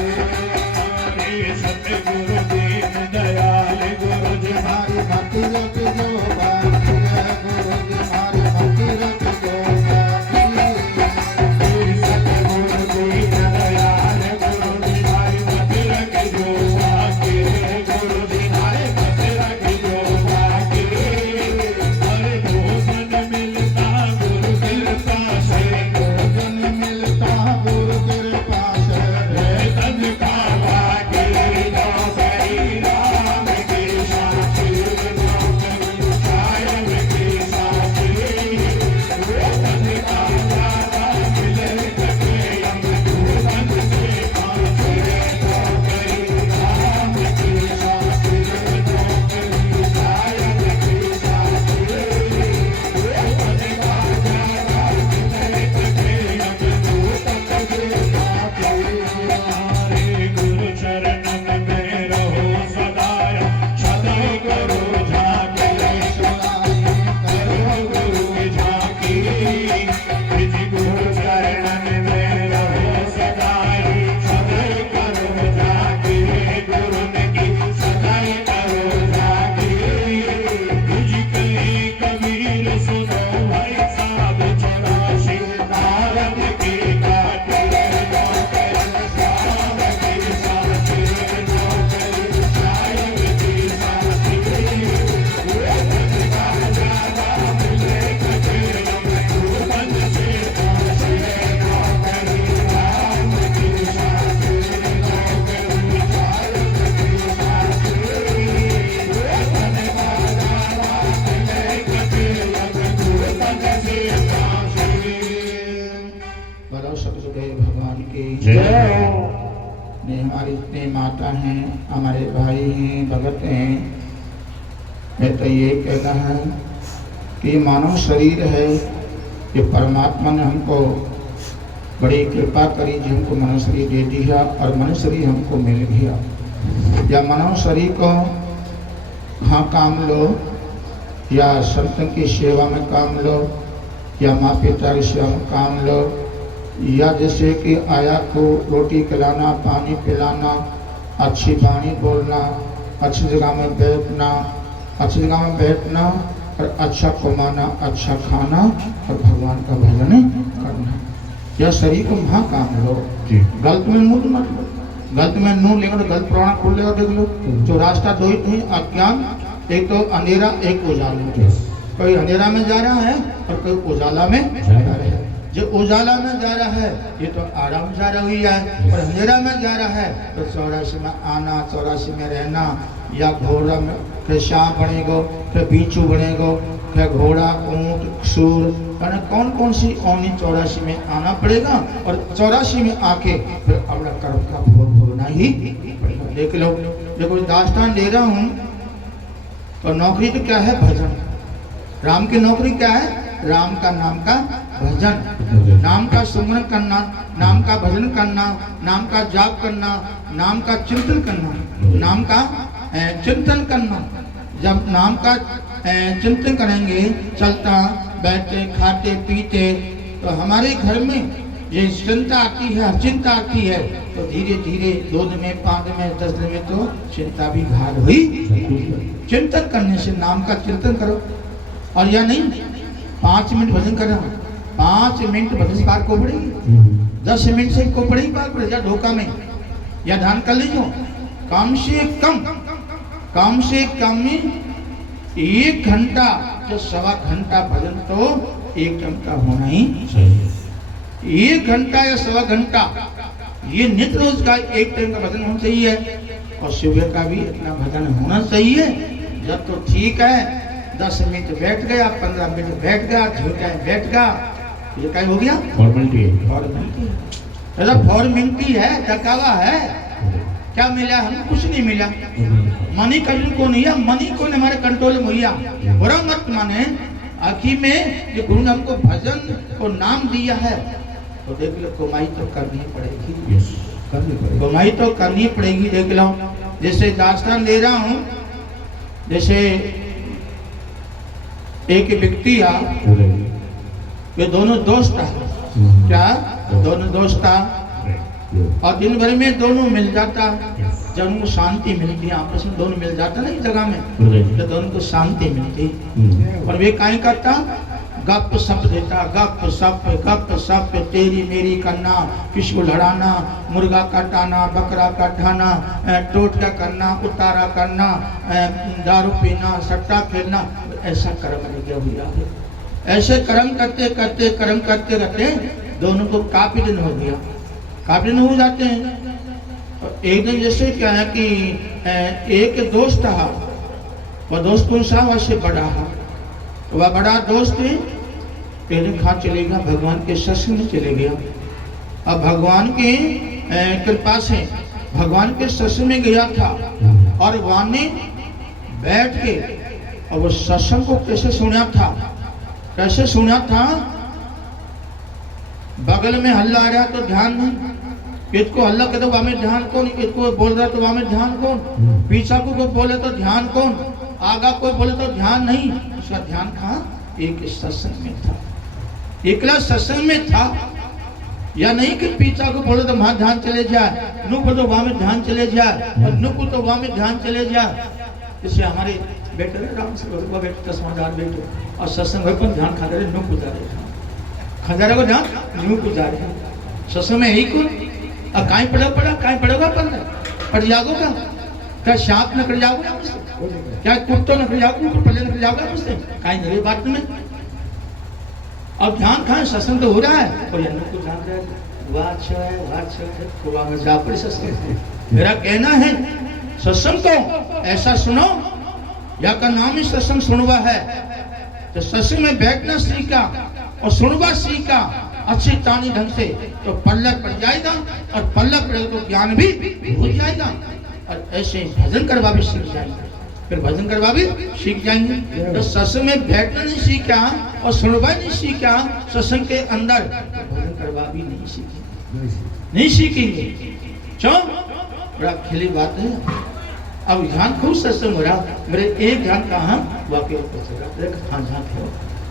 हरे सतगुरु दीन दयाल गुरु जी हमारी भक्ति रख जो बाकी है, गुरु जी हमारी भक्ति रख जो बाकी। सतगुरु दीन दयाल गुरु जी हमारी भक्ति रख जो बाकी। गुरु जी हमारे भक्ति रख जो बाकी। हर भोजन मिलता गुरु कृपा से, भोजन मिलता गुरु कृपा से, तन का बाकी। नौकरी राम की सांसी, नौकरी शायम की सांसी, वो तनिका ज्यादा मिले कटे हम दोस्तन से पासे। नौकरी राम की सांसी, नौकरी शायम की सांसी, वो तनिका ज्यादा मिले कटे हम दोस्तन से पासे। हरे गुरु चरणन में रहो सदाय, सदैव करो झांकी, करो गुरु की झांकी। निज गुरु चरणन में रहो सदाय, सदैव करो झांकी, गुरु की सदैव करो झांकी। तुझ के कबीर सुनो भाई साहब 84 तारक की काटी। नौकरी राम की सांसी, नौकरी शायम की सांसी, वो तनिका ज्यादा मिले कटे हम दोस्तन से पासे। नौकरी राम की सांसी, नौकरी शायम की सांसी, वो तनिका ज्यादा मिले कटे हम दोस्तन से पासे। बोलो सतगुरुदेव भगवान की जय हो। ने हमारी इतने माता हैं, हमारे भाई हैं, भगत हैं। मैं तो ये कहना है कि मानव शरीर है, ये परमात्मा ने हमको बड़ी कृपा करी जी, हमको मनुष्य शरीर दे दिया और मनुष्य शरीर हमको मिल गया। या मनुष्य शरीर को हाँ काम लो, या संतों की सेवा में काम लो, या माँ पिता की सेवा में काम लो, या जैसे कि आया को रोटी खिलाना, पानी पिलाना, अच्छी वाणी बोलना, अच्छी जगह में बैठना, अच्छी जगह में बैठना और अच्छा कमाना, अच्छा खाना और भगवान का भजन करना। यह शरीर को वहाँ काम लो। गलत में मुँह मत लो, गलत में नूह लेगा तो गलत पुराण खोल लेगा। देख लो जो रास्ता दो ही नहीं, अज्ञान, एक तो अंधेरा, एक उजाला। कोई अंधेरा में जा रहा है और कोई उजाला में जा रहा है। जो उजाला में जा रहा है ये तो आराम जा रही है, और अंधेरा में जा रहा है तो 84 में आना, 84 में रहना, या घोड़ा में फिर सांप बनेगो, फिर बीचू बनेगो, फिर घोड़ा, ऊंट, सूर, कौन कौन सी औनी 84 में आना पड़ेगा, और 84 में आके फिर अपना कर्म का भोग भोगना ही पड़ेगा। देख लो, देखो दास्तान दे रहा हूँ, तो नौकरी तो क्या है? भजन। राम की नौकरी क्या है? राम का नाम का भजन, नाम का सुमरन करना, नाम का भजन करना, नाम का जाप करना, नाम का चिंतन करना, नाम का चिंतन करना। जब नाम का चिंतन करेंगे, चलता बैठते खाते पीते, तो हमारे घर में ये चिंता आती है, चिंता आती है, तो धीरे धीरे 2 दिन में, 5 दिन में, 10 दिन में तो चिंता भी घाल हुई। चिंतन करने से, नाम का चिंतन करो। और या नहीं 5 मिनट भजन कर रहा हूँ, 5 मिनट भजन पाठ को पड़ेगी, 10 मिनट से को पड़ेगी पाठ पड़े, या धोखा में, या ध्यान कर लीजिए। कम से कम में 1 घंटा या 1.25 घंटा भजन तो 1 घंटा होना ही चाहिए। 1 घंटा या 1.25 घंटा ये नित्य रोज का 1 टाइम का भजन होना चाहिए, और सुबह का भी इतना भजन होना चाहिए। जब तो ठीक है, 10 मिनट बैठ गया, 15 मिनट बैठ गया, झूठा बैठ गया, ये क्या हो गया? फॉर्मेलिटी है। फॉर्मेलिटी है, डकावा है। क्या मिला? हमें कुछ नहीं मिला। मनी कभी को नहीं है, मनी को हमारे कंट्रोल में हुआ। बुरा मत माने, आखिर में ये गुरु ने हमको भजन को नाम दिया है, तो देख लो कमाई तो करनी पड़ेगी, कमाई तो करनी पड़ेगी। देख लो, जैसे दास्तान दे रहा हूँ, जैसे एक व्यक्ति आ, वे दोनों दोस्त था। क्या? दोनों दोस्त था, और दिन भर में दोनों मिल जाता, जब उनको शांति मिलती, आपस में दोनों मिल जाता ना एक जगह में, तो दोनों को शांति मिलती। और वे काहे करता? गप सप देता, गप सप, तेरी मेरी करना, किसी को लड़ाना, मुर्गा काटाना, बकरा काटाना, टोटका करना, उतारा करना, दारू पीना, सट्टा खेलना, ऐसा कर्म लगे हुआ है। ऐसे कर्म करते करते दोनों को काफी दिन हो गया, काफी दिन हो जाते हैं। तो एक दिन जैसे क्या है कि एक दोस्त था, वह दोस्त कौन सा? वह से बड़ा है, वह बड़ा दोस्त एक दिन खा चले गया, भगवान के सत्संग में चले गया। अब भगवान की कृपा से भगवान के सत्संग में गया था, और वहां ने बैठ के, और वो सत्संग को कैसे सुना था? कैसे सुना था? बगल में हल्ला आ रहा तो ध्यान नहीं, इसको हल्ला कर दो वहां में ध्यान कौन, इसको बोल रहा तो वहां में ध्यान कौन, पीछा को कोई बोले तो ध्यान कौन, आगा कोई बोले तो ध्यान नहीं। उसका ध्यान कहाँ? एक सत्संग में था, एकला सत्संग में था। या नहीं कि पीछा को बोले तो वहां ध्यान चले जाए, नु को तो वहां में ध्यान चले जाए, और नु को तो वहां में ध्यान चले जाए। इससे हमारे बेटे राम से बेटे 10 बेटे, और सत्संग पर ध्यान खा रहे, नु को जा रहे, खजारे को ध्यान नु को जा रहे, सत्संग में यही को। और काई पड़ेगा पड़ जाओगा क्या? सांप न कर जाओगे मुझसे? क्या कुत्तो न कर जाओगे? पल्ले न कर जाओगे मुझसे? काई नई बात में। अब ध्यान खाए, सत्संग तो हो रहा है, और नु को जान रहा है, मेरा कहना है सत्संग तो ऐसा सुनो, या का नाम ही सत्संग सुनवा है। तो सत्संग में बैठना सीखा और सुनवा सीखा अच्छी तानी ढंग से, तो पल्लव पड़ जाएगा, और पल्लव पड़ेगा तो ज्ञान भी हो जाएगा। और ऐसे भजन करवा भी सीख जाएंगे, फिर भजन करवा भी सीख जाएंगे। तो सत्संग में बैठना नहीं सीखा और सुनवा नहीं सीखा सत्संग के अंदर, तो भजन करवा भी नहीं सीखेंगे। क्यों? बड़ा खिली बात है। अब ध्यान खूब सत्संग हो रहा, मेरे एक ध्यान कहाँ वाक्य हाँ ध्यान था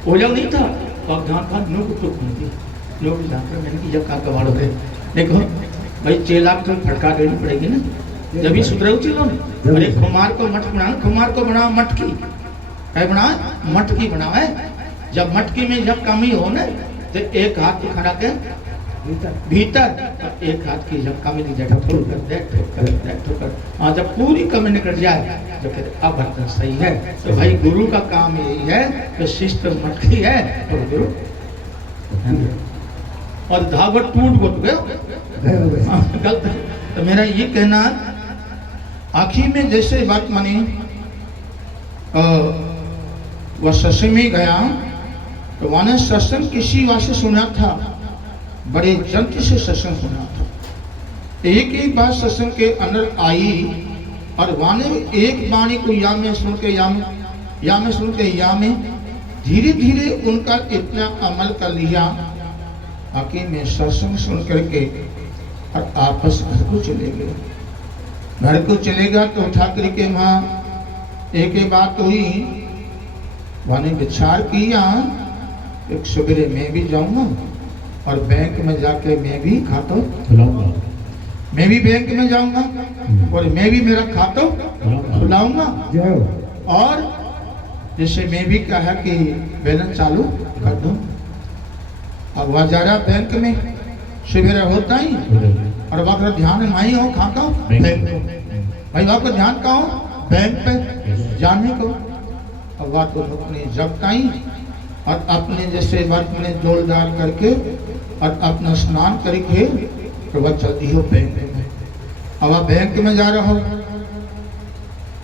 वो जब नहीं था, अब ध्यान था नो को थी लोग ध्यान पर मैंने कि जब कहाँ कबाड़ हो गए। देखो भाई 6 लाख तो फटका देनी पड़ेगी ना, जब भी सुधरे चलो ना। अरे खुमार को मठ बना, खुमार को बनाओ मटकी, क्या बना मटकी बनाओ है। जब मटकी में जब कमी हो ना तो एक हाथ को खड़ा के भीतर और एक हाथ की जब कमी नहीं जाए ठोकर हाँ जब पूरी कमी निकल जाए तो फिर अब बर्तन सही है। तो भाई गुरु का काम यही है तो शिष्ट मटकी है और गुरु और धागा टूट गया गलत। तो मेरा ये कहना आखिर में जैसे बात मानी वह सत्संग में गया तो वहां सत्संग किसी वास्ते सुना था, बड़े जंत्र से सत्संग सुना था। एक ही बात सत्संग के अंदर आई और वहां एक वाणी को या में सुन के या में सुन के या में धीरे धीरे उनका इतना अमल कर लिया आखिर में सत्संग सुन करके और आपस घर को चले गए। घर को चलेगा तो ठाकुर के वहां एक बात हुई, वहां विचार किया एक सवेरे मैं भी जाऊंगा और बैंक में जाके मैं भी खाता खुलाऊंगा, मैं भी बैंक में जाऊंगा और मैं भी मेरा खाता खुलाऊंगा और जैसे मैं भी कहा कि बैलेंस चालू कर दूं। अब वह जा रहा बैंक में सवेरा होता ही और वह ध्यान माई हो खा का बैंक भाई वह को ध्यान का हो बैंक पे जाने को। और वह तो अपनी जगताई और अपने जैसे वर्क में जोल डाल करके और अपना स्नान करके तो वह चलती हो बैंक में। अब वह बैंक में जा रहा हो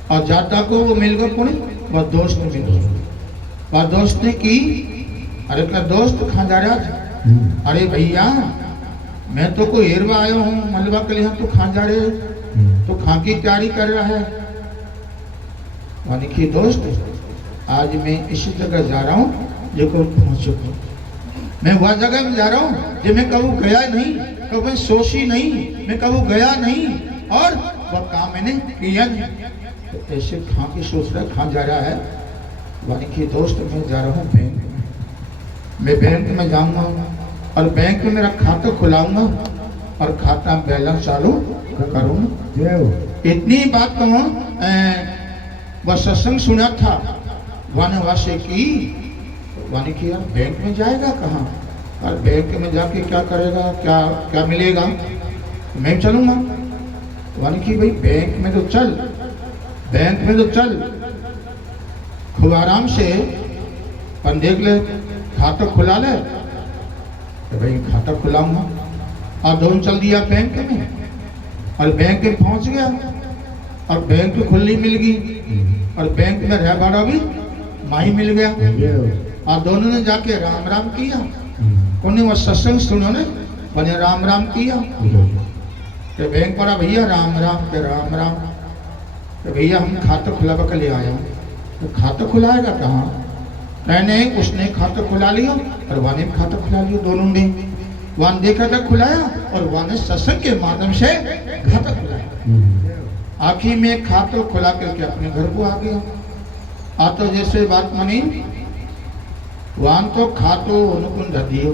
और जाता को वो मिल गया पुणे वह दोस्त मिल गया। वह दोस्त ने की अरे का दोस्त कहाँ जा रहा था? अरे भैया मैं तो कोई हेरवा आया हूँ मलबा के लिए, तो कहाँ जा रहे हो? तो खां की तैयारी कर रहा है। की दोस्त आज मैं इसी जगह जा रहा हूँ जो को पहुंच चुका, मैं वह जगह में जा रहा हूँ जो मैं कभी गया नहीं, कभी सोची नहीं, मैं कभी गया नहीं और वह काम मैंने किया नहीं। तो ऐसे खां की सोच रहा है, खां जा रहा है। वानी की दोस्त मैं जा रहा हूँ बैंक में, मैं बैंक में जाऊंगा और बैंक में मेरा खाता खुलाऊंगा और खाता बैलेंस चालू करूंगा। इतनी बात कहूँ वह सत्संग सुना था वाने वासे की वाने की यार बैंक में जाएगा कहाँ और बैंक में जाके क्या करेगा, क्या क्या मिलेगा, मैं चलूंगा। वाने की भाई बैंक में तो चल, बैंक में तो चल खूब आराम से पर देख ले खाता खुला ले। तो भाई खाता खुलाऊंगा और दोनों चल दिया बैंक में और बैंक में पहुंच गया और बैंक तो खुली मिल गई और बैंक में रह बाड़ा भी माही मिल गया और दोनों ने जाके राम राम किया। उन्हें वो सत्संग सुनो ने बने राम राम किया। तो बैंक पड़ा भैया राम राम के राम राम। तो भैया हम खाता खुला कर ले आया हूँ। तो खाता खुलाएगा कहाँ? मैंने उसने खाता खुला लिया और वाने भी खाता खुला लिया, दोनों ने वान देखा था खुलाया और वाने सत्संग के माध्यम से खाता खुलाया। आखिर में खाता खुला करके अपने घर को आ गया। आ तो जैसे बात मानी वान तो खातो अनुकूल धर दियो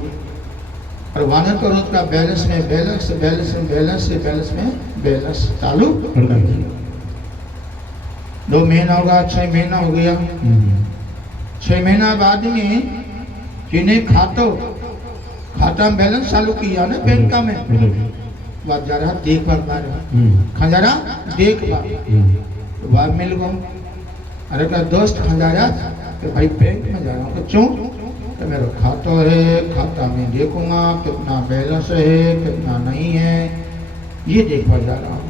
और वाने तो रोज का बैलेंस में बैलेंस बैलेंस में बैलेंस से बैलेंस में बैलेंस चालू कर दिया। 2 महीना होगा, 6 महीना हो गया। 6 महीना बाद में जिन्हें खाता में बैलेंस चालू किया ना बैंक में वह जा रहा देख बार खजारा देख बार वह मिल गो। अरे का दोस्त खजारा तो भाई बैंक में जा रहा हूँ। क्यों? तो मेरा खाता है, खाता में देखूंगा कितना बैलेंस है कितना नहीं है, ये देखवा जा रहा हूँ।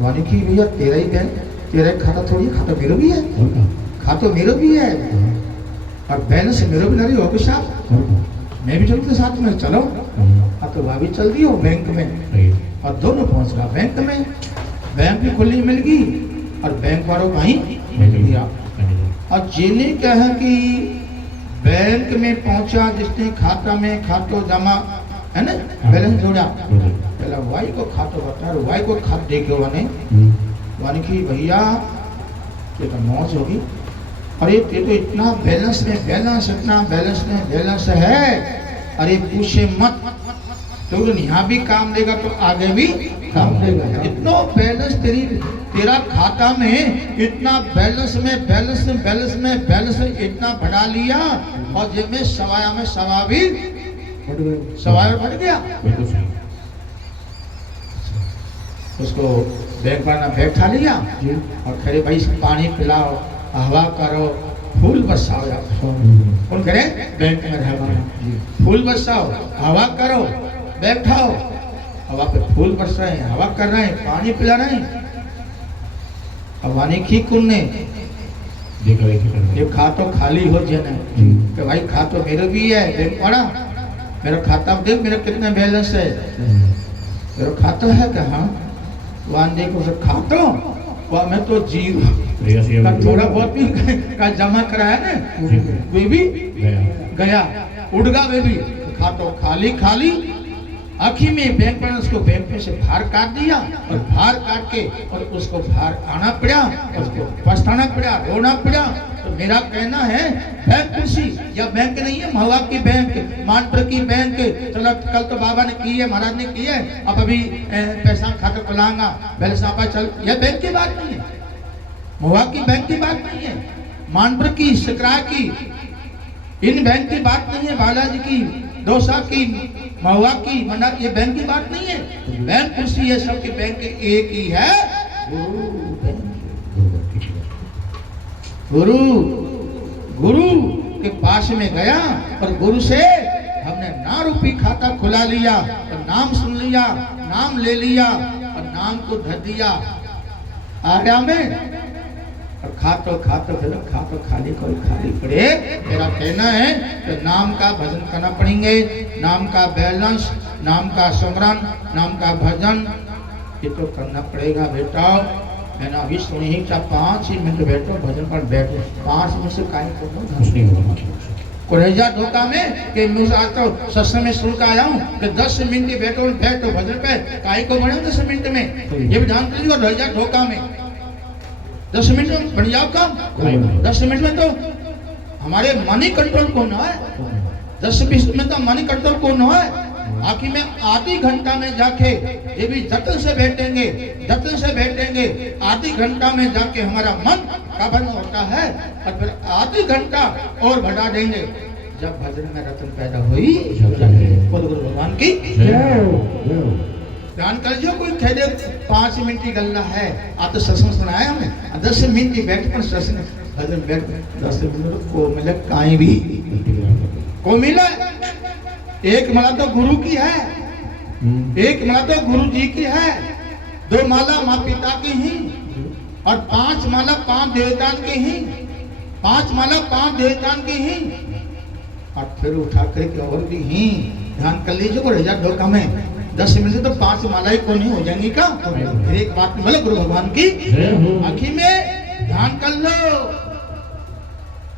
वानी की भैया तेरा ही बैंक, तेरा खाता थोड़ी, खाता मेरा भी है, खाता मेरा भी है और बैलेंस मेरा भी नहीं होगा साहब, मैं भी चलूँ साथ में चलो। अब तो वह भी चल दी हो बैंक में और दोनों पहुंच गया बैंक में। बैंक भी खुली मिल गई और बैंक वालों का ही मिल गया। और जिन्हें कहा कि बैंक में पहुंचा जिसने खाता में खातो जमा है ना बैलेंस जोड़ा, पहला वाई को खातो बता वाई को खात देखे वाने वानी की भैया ये तो मौज होगी, अरे ये तो इतना बैलेंस में बैलेंस, इतना बैलेंस में बैलेंस है, अरे पूछे मत। तो यहाँ भी काम देगा तो आगे भी काम देगा। इतना बैलेंस तेरा खाता में, इतना बैलेंस में बैलेंस में बैलेंस में बैलेंस में इतना बढ़ा लिया, और जिसमें सवाया में सवा भी सवाया बढ़ गया। उसको बैंक वाला बैठा लिया और खड़े भाई पानी पिलाओ, हवा करो, फूल बरसाओ। कौन करे? बैंक में रहना, फूल बरसाओ, हवा करो, बैठाओ, हवा पे फूल बरस रहे हैं, हवा कर रहे हैं, पानी पिला रहे हैं। हवा ने की कुन्ने ये खा तो खाली हो जाना कि भाई खा तो मेरे भी है, बैंक वाला मेरा खाता देख मेरा कितना बैलेंस है, मेरा खाता है कि हाँ वहां देखो सब खा तो वह मैं तो जीव थोड़ा बहुत भी का जमा कराया ना, वे भी गया उड़गा, वे भी खा तो खाली खाली। आखिर में बैंक बैलेंस को बैंक में से बाहर काट दिया, और बाहर काट के और उसको बाहर आना पड़ा, उसको पछताना पड़ा, रोना पड़ा। तो मेरा कहना है बैंक कृषि या बैंक नहीं है, महुआ की बैंक, मानपुर की बैंक, चलो कल तो बाबा ने की है, महाराज ने की है, अब अभी पैसा खाता खुलाऊंगा, बैलेंस आपा चल, यह बैंक की बात नहीं है, महुआ की बैंक की बात नहीं है, मानपुर की, सकरा की, इन बैंक की बात नहीं है, बालाजी की, दौसा की, महुआ की, मंडा, ये बैंक की बात नहीं है। बैंक कृषि है, सबके बैंक एक ही है, गुरु। गुरु के पास में गया और गुरु से हमने ना रूपी खाता खुला लिया, और नाम सुन लिया, नाम ले लिया और नाम को धर दिया आज्ञा में, और खातो खाली कोई खाली पड़े। मेरा कहना है कि नाम का भजन करना पड़ेंगे, नाम का बैलेंस, नाम का स्मरण, नाम का भजन, ये तो करना पड़ेगा बेटा। मैंने अभी सुनी ही, चाहे 5 ही मिनट बैठो भजन पर बैठो, 5 मिनट से काहे को रह जा धोखा में कि मुझे आज तो सत्संग में सुन कर आया हूँ कि 10 मिनट बैठो भजन पे, काहे को बने 10 मिनट में, ये भी ध्यान दीजिए। और रह जा धोखा में 10 मिनट में बन जाओ काम, 10 मिनट में तो हमारे मनी कंट्रोल कौन है, 10-20 में तो मनी कंट्रोल कौन है। आखिर में आधी घंटा में जाके ये भी जतन से बैठेंगे, आधी घंटा में जाके हमारा मन काबन होता है, और फिर आधी घंटा और बढ़ा देंगे। जब भजन में रतन पैदा हुई, बोल गुरु भगवान की ध्यान कर जो। कोई कह दे 5 मिनट की गल्ला है, आप तो सत्संग सुनाया हमें, 10 मिनट की बैठ पर सत्संग भजन बैठ 10 मिनट को मिले काई भी को मिला। एक माला तो गुरु की है, एक माला तो गुरु जी की है, 2 माला माँ पिता की ही, और 5 माला 5 देवतान की ही, 5 माला 5 देवतान की ही, और फिर उठा करके और भी ही ध्यान कर लीजिए। को रह धोखा में 10 मिनट से तो 5 मालाएं को नहीं हो जाएंगी का। एक बात बोलो गुरु भगवान की आखिर में ध्यान कर लो।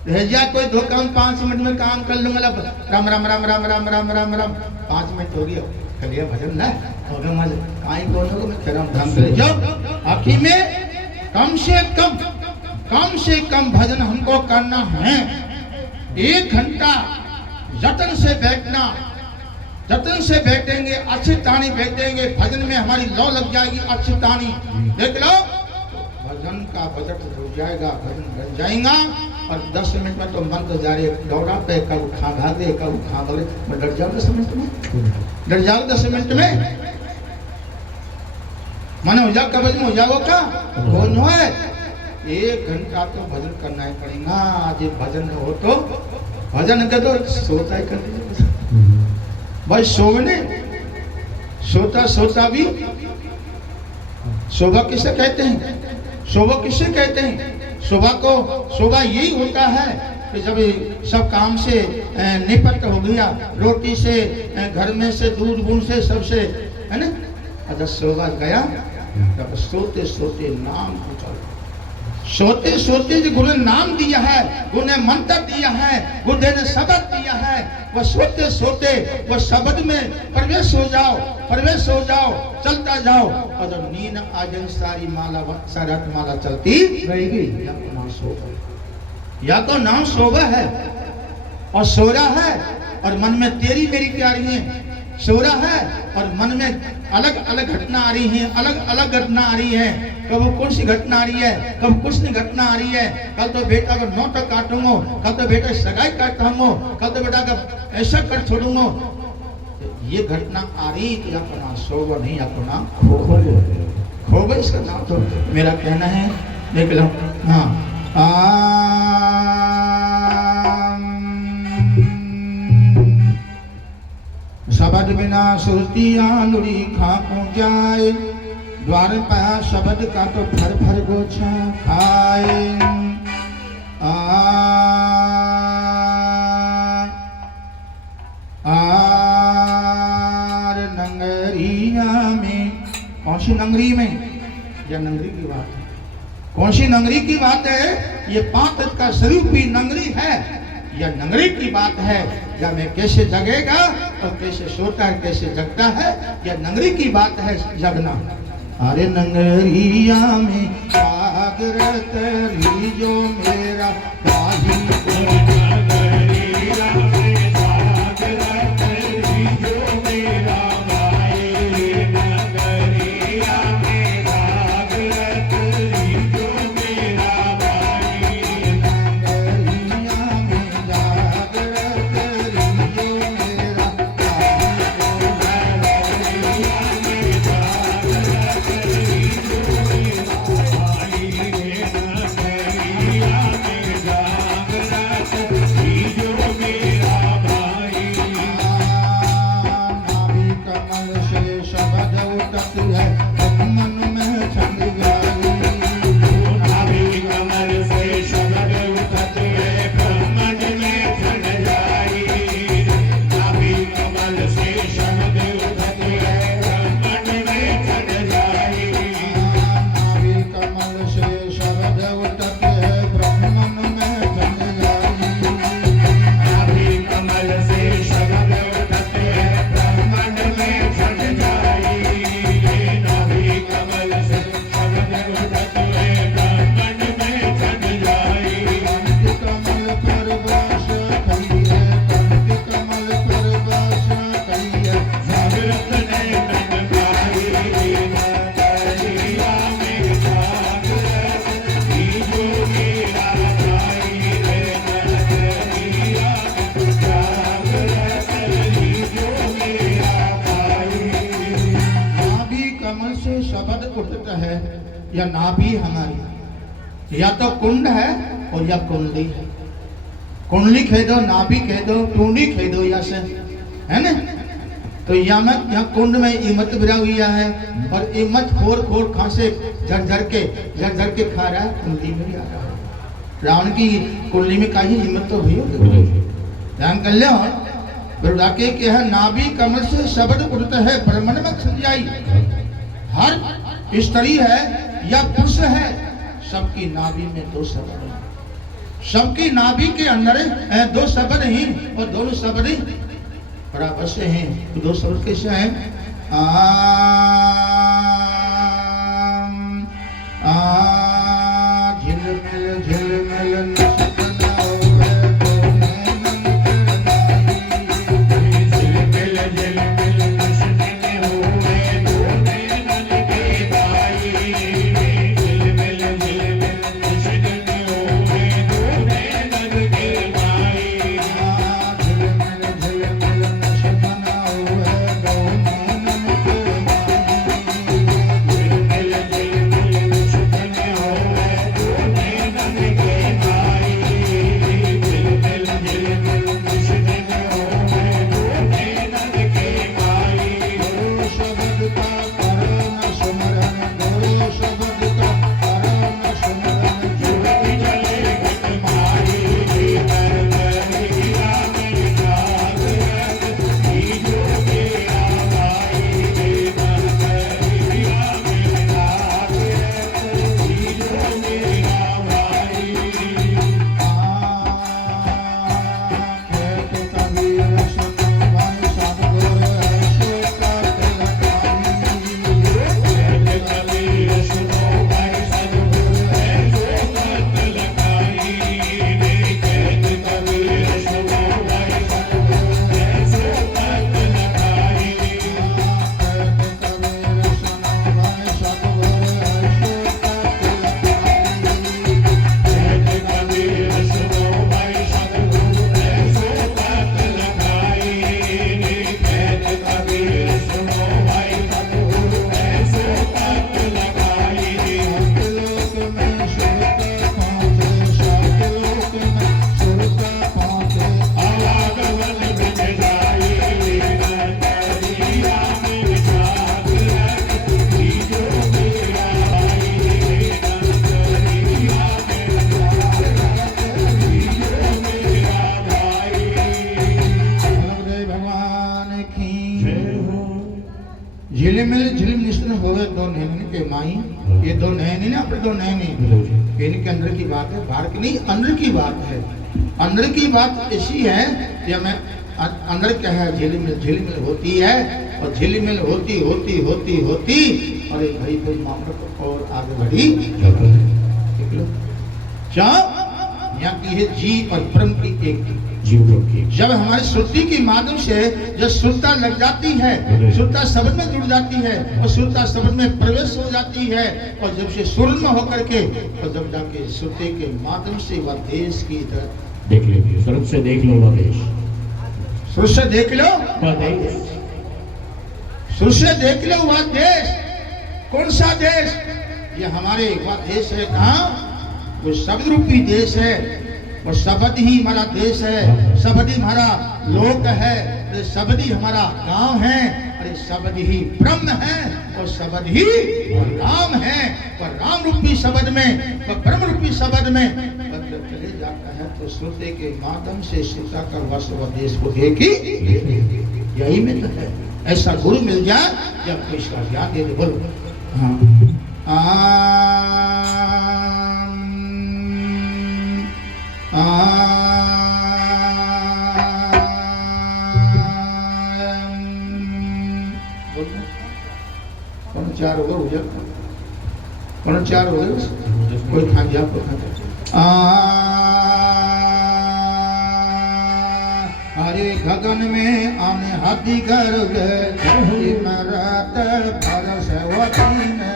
रह जा कोई धोखा में 5 मिनट में काम कर लो, मतलब राम राम राम राम राम राम राम राम 5 मिनट हो गया, कलिया भजन ना हो गया मजे काई को हो मैं खराम ध्यान करे जाओ। आखिर में कम से कम भजन हमको करना है। 1 घंटा जतन से बैठना, जतन से बैठेंगे, अच्छी तानी बैठेंगे, भजन में हमारी लौ लग जाएगी, अच्छी तानी देख लो, भजन का बजट हो जाएगा, भजन बन जाएगा। और 10 मिनट में तो मन तो जारी दौड़ा पे, कब खा भागे, कब खा भागे, मैं डर जाऊँ 10 मिनट में, डर जाओ 10 मिनट में, माने हो जाओ, कब भजन हो जाओ का कौन है। 1 घंटा तो भजन करना ही पड़ेगा। आज भजन हो तो भजन के तो सोता ही कर लीजिए भाई, सोने सोता भी शोभा किसे कहते हैं, शोभा किसे कहते हैं। शोभा यही होता है कि जब सब काम से निपट हो गया, रोटी से, घर में से, दूध बूंद से, सबसे, है ना। अगर शोभा गया तब सोते सोते नाम पूछा, सोते सोते जो गुरु ने नाम दिया है, गुरु ने मंत्र दिया है, गुरुदेव ने शब्द दिया है, वह सोते सोते वह शब्द में प्रवेश हो जाओ, प्रवेश हो जाओ, चलता जाओ। और जब नींद आ जाए सारी माला सारी माला चलती रहेगी। या तो नाम सोवा, या तो नाम सोवा है और सो रहा है और मन में तेरी मेरी प्यारी है, सो रहा है और मन में अलग अलग घटना आ रही है, अलग अलग घटना आ रही है। कब कौन सी घटना आ रही है, कब कुछ नहीं घटना आ रही है। कल तो बेटा का नोट काटूंगा, कल तो बेटा सगाई काटूंगा, कल तो बेटा का ऐसा कर छोड़ूंगा। ये घटना आ रही तो अपना सोवा नहीं, अपना खोगा। इसका नाम तो मेरा कहना है, देख लो। हाँ शब्द बिना सुरती आंगुरी खाको जाए, द्वार पाया शब्द का तो फर फर गोछा खाए। आर नंगरिया में, कौन सी नंगरी में? यह नंगरी की बात है। कौन सी नंगरी की बात है? ये पांच का स्वरूप ही नंगरी है। यह नंगरी की बात है। या मैं कैसे जगेगा और कैसे सोता है, कैसे जगता है, यह नंगरी की बात है, जगना। अरे नंगरिया में जागरत लीजो मेरा पाही, नंगरिया में जागरत लीजो मेरा भाई, नंगरिया में जागरत लीजो मेरा भाई, नंगरिया में जागरत लीजो मेरा या नाभि हमारी, या तो कुंड है और या कुंडली है। कुंडली कह दो, नाभि कह दो, टूंडी कह दो, या से है ना। तो यहाँ कुंड में इमत गिरा हुआ है और इमत खोर खोर खांसे झर झर के खा रहा है, कुंडली में भी आ रहा है। रावण की कुंडली में का ही हिम्मत तो हुई होगी, ध्यान कर लो। के है नाभि कमल से शब्द उड़ता है, ब्रह्मण में संजाई। हर स्त्री है या पुरुष है, सबकी नाभि में दो शब्द हैं, सबकी नाभि के अंदर दो शब्द हैं और दोनों शब्द बराबर से हैं। तो दो शब्द कैसे हैं? झिलमिल झिलमिल झिलमिल निश्चय होवे दो नैन के माई। ये दो नैन ना, अपने दो नैन इनके अंदर की बात है, बाहर की नहीं, अंदर की बात है। अंदर की बात ऐसी है कि हमें अंदर क्या है, झिलमिल होती है, और झिलमिल होती होती होती होती और एक भाई कोई मामला और आगे बढ़ी। देख लो क्या यहाँ की है, जीव और ब्रह्म की एक जब हमारी श्रुति के माध्यम से जब श्रुता लग जाती है, श्रुता शब्द में जुड़ जाती है और श्रुता शब्द में प्रवेश हो जाती है, और जब से सुर में होकर के और जब जाके श्रुति के माध्यम से वह देश की तरफ देख लीजिए, स्वरूप से देख लो वह देश, सुर से देख लो वह देश, सुर से देख लो वह देश। कौन सा देश? ये हमारे वह देश है, कहाँ? वो शब्द रूपी देश है, और शब्द ही हमारा देश है, शब्द ही हमारा लोक है, शब्द ही हमारा गांव है, अरे शब्द ही ब्रह्म है, और शब्द ही राम है। और राम रूपी शब्द में, और ब्रह्म रूपी शब्द में जब चले जाता है तो श्रुति के माध्यम से सीता का वश व देश को देखी, यही मिल है। ऐसा गुरु मिल जाए जब कोई इसका ज्ञान दे दे। बोलो कौन चार हो गए? कौन चार हो गए? कोई खा गया, कोई खा गया। हरे गगन में आने हाथी गर्भ मरत परसवती में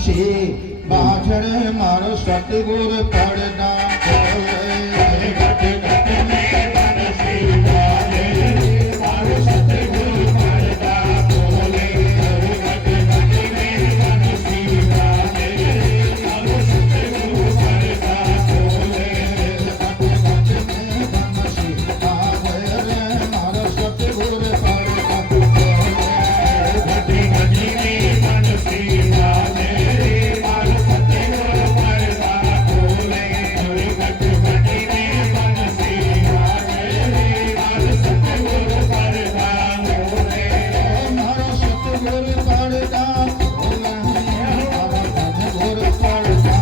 से बाझड़ मारो सतगुर पड़ना बोले घट घट में मन से बाजे मारो सतगुरु पड़ता बोले घट घट में मन से बाजे मारो सतगुरु पड़ता बोले घट घट में मन से बाजे मारो सतगुरु पड़ता बोले घट घट में मन से बाजे मारो सतगुरु पड़ता बोले मारो सतगुर पड़ता सतगुर पड़ता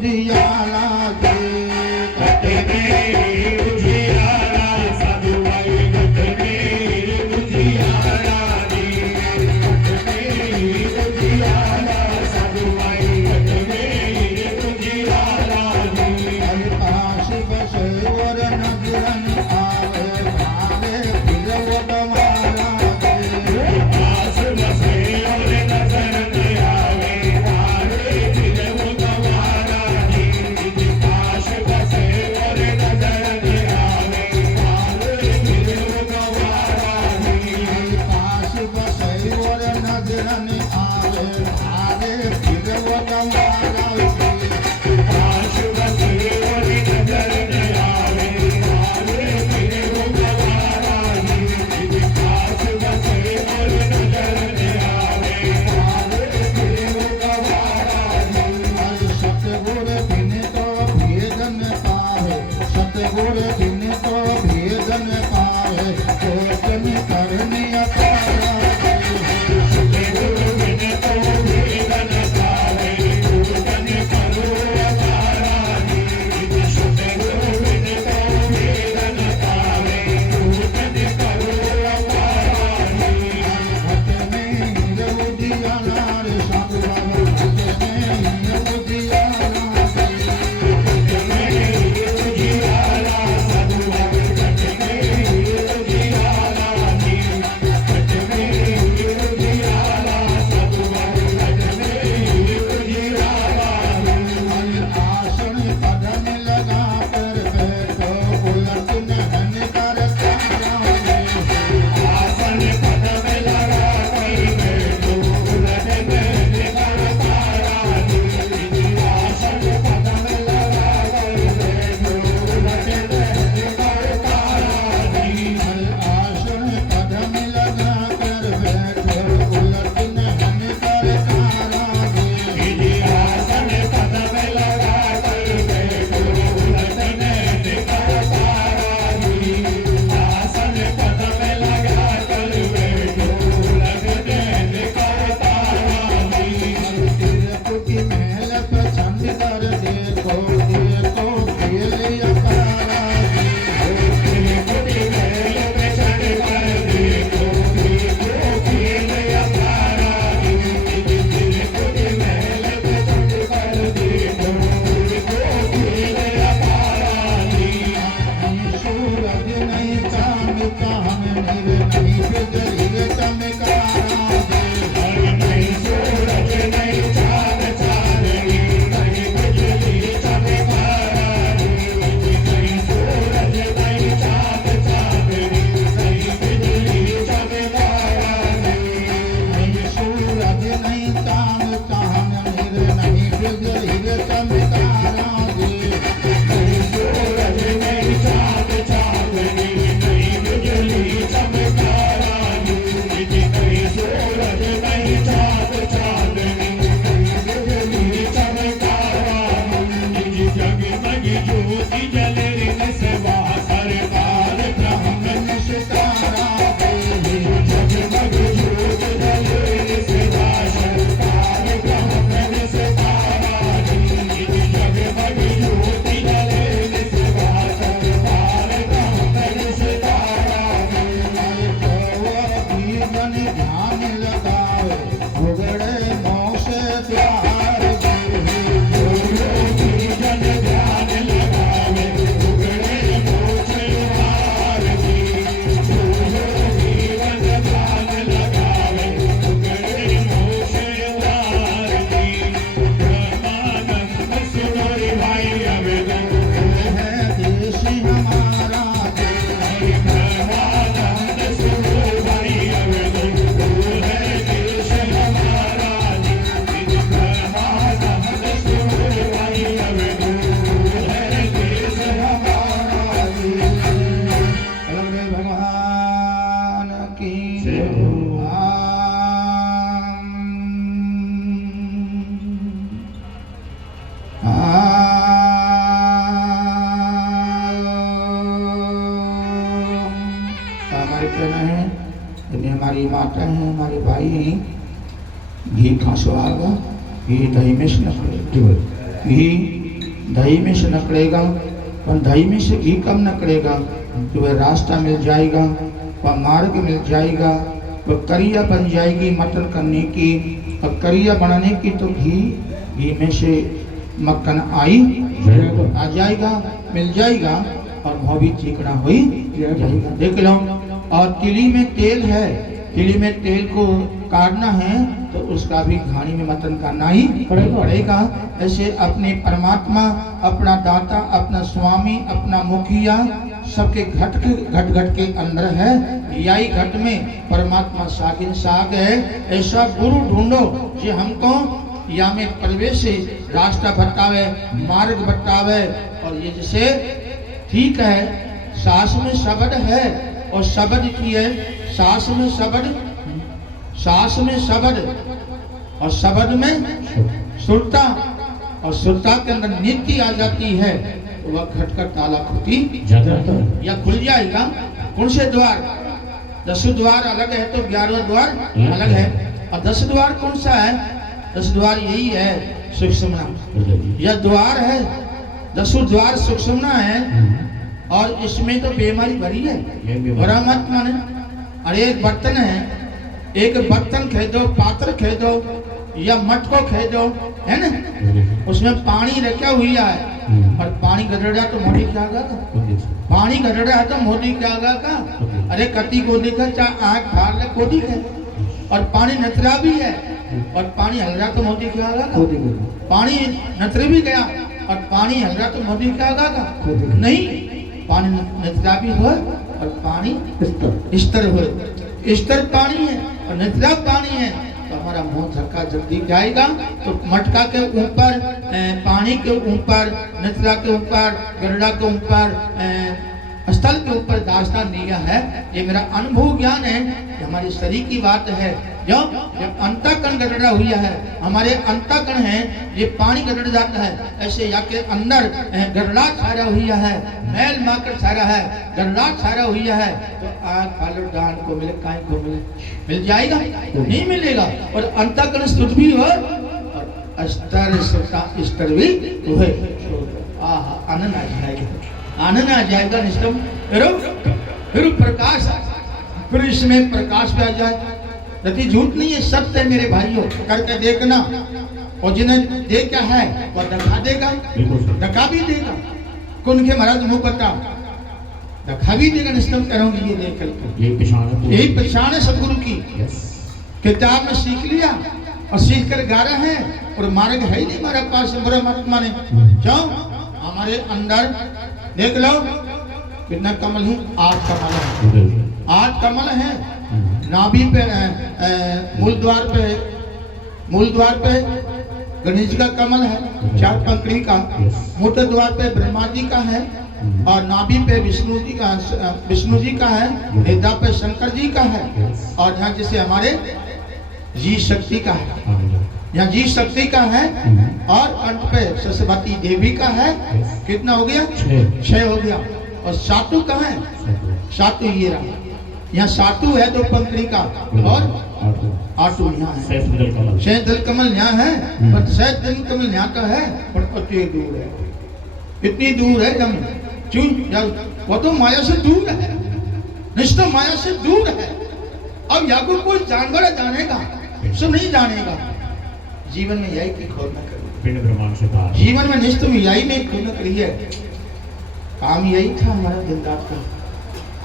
उजियाला दे घट में उजियारा साधु भाई घट में उजियारा दी घट में उजियारा साधु भाई घट में उजियारा दी पास बसवर नजरन आवे भावे फिरव तुम्हारा दे पास बसे और नजर न आवे तारे दिल वो गवारा दी पास बसे और नजर न आवे तारे दिल वो गवारा दी पास बसवर नजरन आवे भावे फिरव तुम्हारा दे पास बसे और नजर न आवे तारे दिल वो गवारा दी पास बसे और नजर न आवे तारे दिल वो गवारा दी सतगुर बिन तो भेदन पावे सतगुर बिन तो भेदन पावे कोटन करनी अपारा गुरु बिन तो भेदन पावे पूतन करो अपारा दी शुद्ध गुरु बिन तो भेदन पावे पूतन करो अपारा दी भट में हीर उजियाला रे साधु बाबा भट में हीर उजियाला उजियारा साधु बाबा घट में उजियारा दी घट में उजियारा साधु बाबा घट में उजियारा दी आसन कदम लगा कर बैठो उलट नहन कर तारा आसन पदम लगा कर बैठो उलट बहन कर तारा दी आसन पदम लगा कर बैठो उलट बहन कर तारा दी आसन कदम लगा कर बैठो उलट नहन कर तारा आसन पदम लगा कर बैठो उलट बहन कर तारा दी आसन पदम लगा कर बैठो उलट बहन कर तारा दी तिरकुटी महल पे छंद कर देखो देखो खेल अपारा त्रिपुटी महल पे चढ़ कर देखो देखो खेल अपारा त्रिपुटी महल पे चढ़ कर देखो देखो खेल अपारा सूरज नहीं चांद चाहन निर नहीं बिजली चमकारा नहीं सूरज नहीं चाँद चाँदनी नहीं बिजली चमकारा नहीं सूरज नहीं चाँद चाँदनी नहीं बिजली चमकारा सूरज नहीं चांद चाहन निर नहीं बिजली चमकारा नहीं सूरज नहीं चाँद चाँदनी नहीं बिजली चमकारा नहीं सूरज नहीं चाँद चाँदनी नहीं बिजली चमकारा जगमग ज्योति जले सेवा सरकार ब्रह्मन सितारा जगमग ज्योति जले सेवा सरकार ब्रह्मन सितारा जगमग ज्योति जले सेवा सरकार ब्रह्मन सितारा जीवन ध्यान लगावे उगड़े मोह से प्यार जन ध्यान लगावे उगड़े मोछ वार दी जीवन ध्यान लगावे उगड़े मोछ वार दी ब्रह्मानंद सुनो रे भाई अवेदन है देश हमारा ब्रह्मानंद सुनो भाई अवेदन है देश हमारा ब्रह्मानंद सुनो भाई अवेदन है देश हमारा भगवान की जय हो। हमारे बहन हैं, इन्हें हमारी माता हैं, हमारे भाई हैं। घी खसवागा, घी दही मिश्र घी दही में से निकलेगा, पर दही में से घी कम निकलेगा तो वह रास्ता मिल जाएगा, वह मार्ग मिल जाएगा, वह करिया बन जाएगी मटन करने की। और करिया बनाने की तो घी में से मक्खन आ जाएगा, मिल जाएगा, और वो भी चिकना हो जाएगा। देख लो। और तिली में तेल है, तिली में तेल को काटना है तो उसका भी घानी में मटन करना ही पड़ेगा। ऐसे अपने परमात्मा, अपना दाता, अपना स्वामी, अपना मुखिया सबके घट के अंदर है। यही घट में परमात्मा सागिन साग है। ऐसा गुरु ढूंढो जो हमको या में प्रवेश से रास्ता बतावे, मार्ग बतावे। और ये जैसे ठीक है, सास में शब्द है और शब्द की है, सास में शब्द, सास में शब्द और शब्द में सुरता, और सुरता के अंदर नित्य आ जाती है तो वह घट का ताला खुदी या खुल जाएगा। कौन से द्वार? 10 द्वार अलग है तो 11वां द्वार अलग है। और 10 द्वार कौन सा है? 10 द्वार यही है, सुषुम्ना। यह द्वार है, 10 द्वार सुषुम्ना है। और इसमें तो बीमारी भरी है, बड़ा मत माने। अरे एक बर्तन है, एक बर्तन खेदो, पात्र खेदो या मटको खेदो, है ना, उसमें पानी रखा हुआ है और पानी गड़ड़ा तो मोदी क्या आगा का? पानी गड़ड़ा है तो मोदी क्या आगा का? अरे कति को देखा, चाहे आँख फाड़ ले को दिखे। और पानी नतरा भी है और पानी हल रहा तो मोदी क्या आगा का? पानी नतरे भी गया और पानी हल रहा तो मोदी क्या आगा का? नहीं, पानी नतरा भी हो और पानी स्तर हो। स्तर पानी है और नतरा पानी है तो हमारा मुंह धक्का जल्दी जाएगा। तो मटका के ऊपर, पानी के ऊपर, नतरा के ऊपर, गरड़ा के ऊपर, स्थल के ऊपर दास्तान दिया है। ये मेरा अनुभव ज्ञान है, हमारे शरीर की बात है। जब अंतःकरण गड़ड़ा हुआ है, हमारे अंतःकरण है, ये पानी गड़ड़ जाता है। ऐसे या के अंदर गड़ड़ा छाया हुआ है, मैल माकर छाया है, गड़ड़ा छाया हुआ है। तो आग फालो डान को मिले, काय को मिले, मिल जाएगा? नहीं मिलेगा। और अंतःकरण शुद्ध भी हो और स्तर भी हो, आनंद आ जाएगा, आनंद आ जाएगा। निष्ठम फिर प्रकाश, फिर इसमें प्रकाश भी आ जाए। यदि झूठ नहीं है, सत्य है मेरे भाइयों, करके देखना। और जिन्हें देखा है वह दिखा देगा, दिखा भी देगा। कौन के महाराज मुंह पता दिखा भी देगा। निष्ठम करूंगी ये देख करके, यही पहचान है सदगुरु की। किताब में सीख लिया और सीख कर गा रहे हैं और मार्ग है ही नहीं हमारे पास। परमात्मा ने जाओ हमारे अंदर देख लो कितना कमल है, 8 कमल है, 8 कमल है। नाभि पे, मूल द्वार पे गणेश का कमल है, 4 पंखड़ी का। मोटे द्वार पे ब्रह्मा जी का है और नाभि पे विष्णु जी का है, हृदय पे शंकर जी का है। और यहाँ जैसे हमारे जी शक्ति का है, यहाँ जी शक्ति का है। और अंत पे सरस्वती देवी का है। कितना हो गया? 6 हो गया। और सातु कहाँ है? सातु ये रहा, यहाँ सातु है 2 पंखड़ी का और 8 यहाँ है। शहद दल कमल यहाँ है, पर शहद दल कमल यहाँ का है पर इतनी दूर है, इतनी दूर है। वो तो माया से दूर है, निष्ठा माया से दूर है। अब या कोई जानवर जानेगा, सब नहीं जानेगा। जीवन में यही की खोज न करी, जीवन में निष्ठ में यही में खोज न करी है। काम यही था हमारा दिन रात का,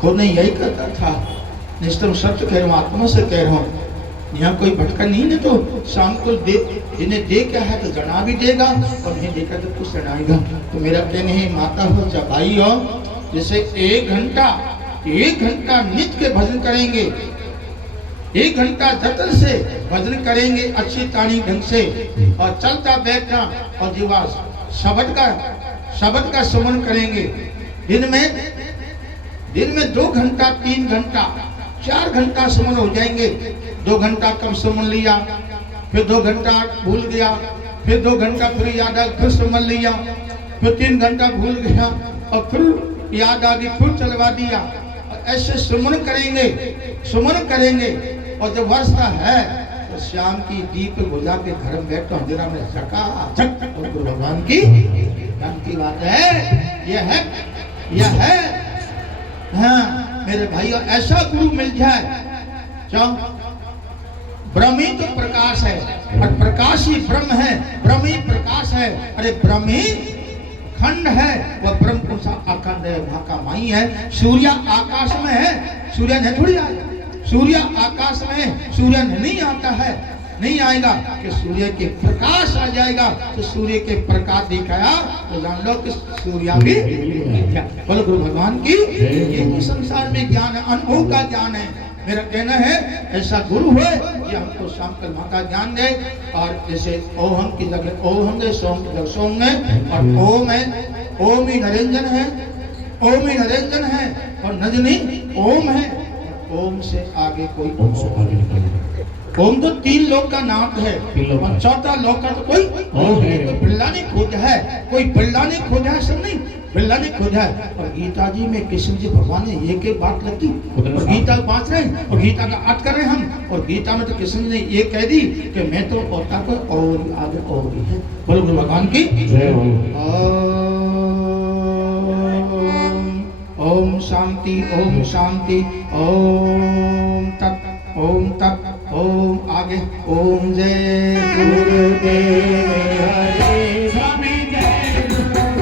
खोज नहीं यही करता था। निष्ठम सत्य कह रहा हूँ, आत्मा से कह रहा हूँ। यहाँ कोई भटका नहीं है तो शाम को जिन्हें देखा है तो जना भी देगा और नहीं देखा तो कुछ जनाएगा। तो मेरा कहना है, माता हो चाहे भाई हो, जैसे 1 घंटा नित्य के भजन करेंगे, 1 घंटा जतन से भजन करेंगे अच्छी तानी ढंग से, और चलता बैठना और जीवा शब्द का सुमन करेंगे। दिन में 2 घंटा, 3 घंटा, 4 घंटा सुमन हो जाएंगे। 2 घंटा कम सुमन लिया, फिर 2 घंटा भूल गया, फिर 2 घंटा फिर याद आ, फिर सुमन लिया, फिर 3 घंटा भूल गया और फिर याद आ गई, फिर चलवा दिया। ऐसे सुमन करेंगे। और जब वर्षा है तो शाम की दीप बुझा के घर में बैठो, अंधेरा में झका झक गुरु भगवान की धर्म की बात है, यह है हाँ मेरे भाइयों, ऐसा गुरु मिल जाए। क्यों? ब्रह्म ही तो प्रकाश है और प्रकाश ही ब्रह्म है, ब्रह्म ही प्रकाश है। अरे ब्रह्म ही खंड है, वह ब्रह्म कौन सा अखंड है, वहां का माई है। सूर्य आकाश में है, सूर्य नहीं थोड़ी आएगा। सूर्य आकाश में, सूर्य नहीं आता है, नहीं आएगा कि सूर्य के प्रकाश आ जाएगा। तो सूर्य के प्रकाश दिखाया तो जान लो कि सूर्य भी बोलो गुरु भगवान की। ये संसार में ज्ञान है, अनुभव का ज्ञान है। मेरा कहना है ऐसा गुरु है ये हमको शाम कल माँ का ज्ञान दे। और जैसे ओम की जगह ओम है, सोम की जगह सोम है, और ओम है, ओम ही निरंजन है, ओम ही निरंजन है, और नजनी ओम है। ओम से आगे कोई ओम तो 3 लोक का नाम है, और चौथा लोक का तो कोई बिल्ला ने खोजा है, कोई बिल्ला ने खोजा है, सब नहीं बिल्ला ने खोजा है। और गीता जी में कृष्ण जी भगवान ने एक एक बात लगी, और गीता बांट रहे हैं और गीता का अर्थ कर रहे हैं हम। और गीता में तो कृष्ण ने ये कह दी कि मैं तो होता को और आगे और भी है। बोलो गुरु भगवान की ओम शांति, ओम शांति, ओम तत्, ओम तत्, ओम आगे ओम जय गुरुदेव हरे स्वामी जय गुरुदेव।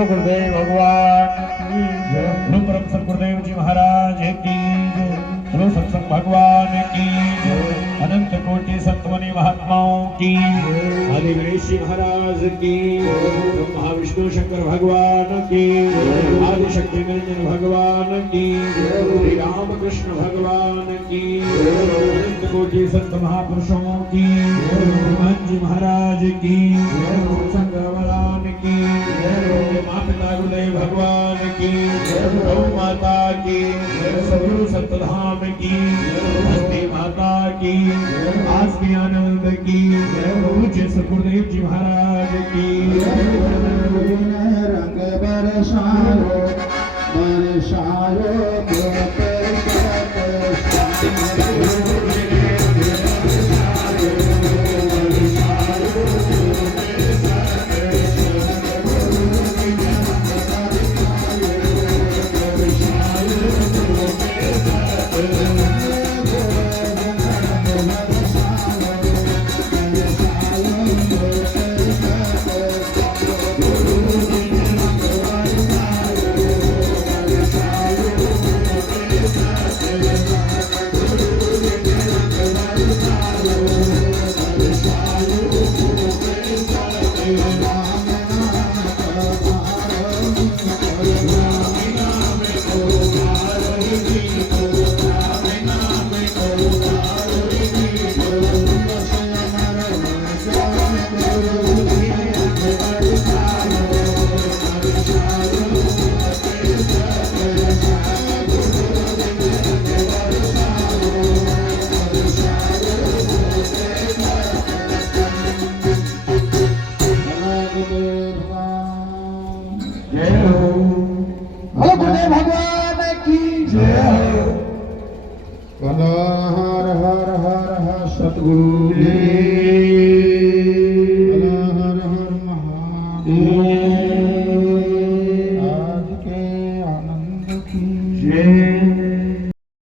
गुरुदेव भगवान की जय। गुरु परम सत गुरुदेव जी महाराज की जय। गुरु सत्संग भगवान की जय। अनंत कोटि संतमणि महात्माओं की जय। जी महाराज की, ब्रह्मा विष्णु शंकर भगवान की, आदि शक्ति निरंजन भगवान की, श्री राम कृष्ण भगवान की, नित्य कोटि संत महापुरुषों की, हनुमान जी महाराज की, शंकर भगवान की, माँ पिता गुरुदेव भगवान की, गौ माता की, सदगुरु सतधाम की, हस्ती माता की, आज की आनंद की, पूज्य सतगुरुदेव जी महाराज की। रंग बरसायो बरसायो हर हर हर हर सतगुरु हर हर हर महादेव आज के आनंद की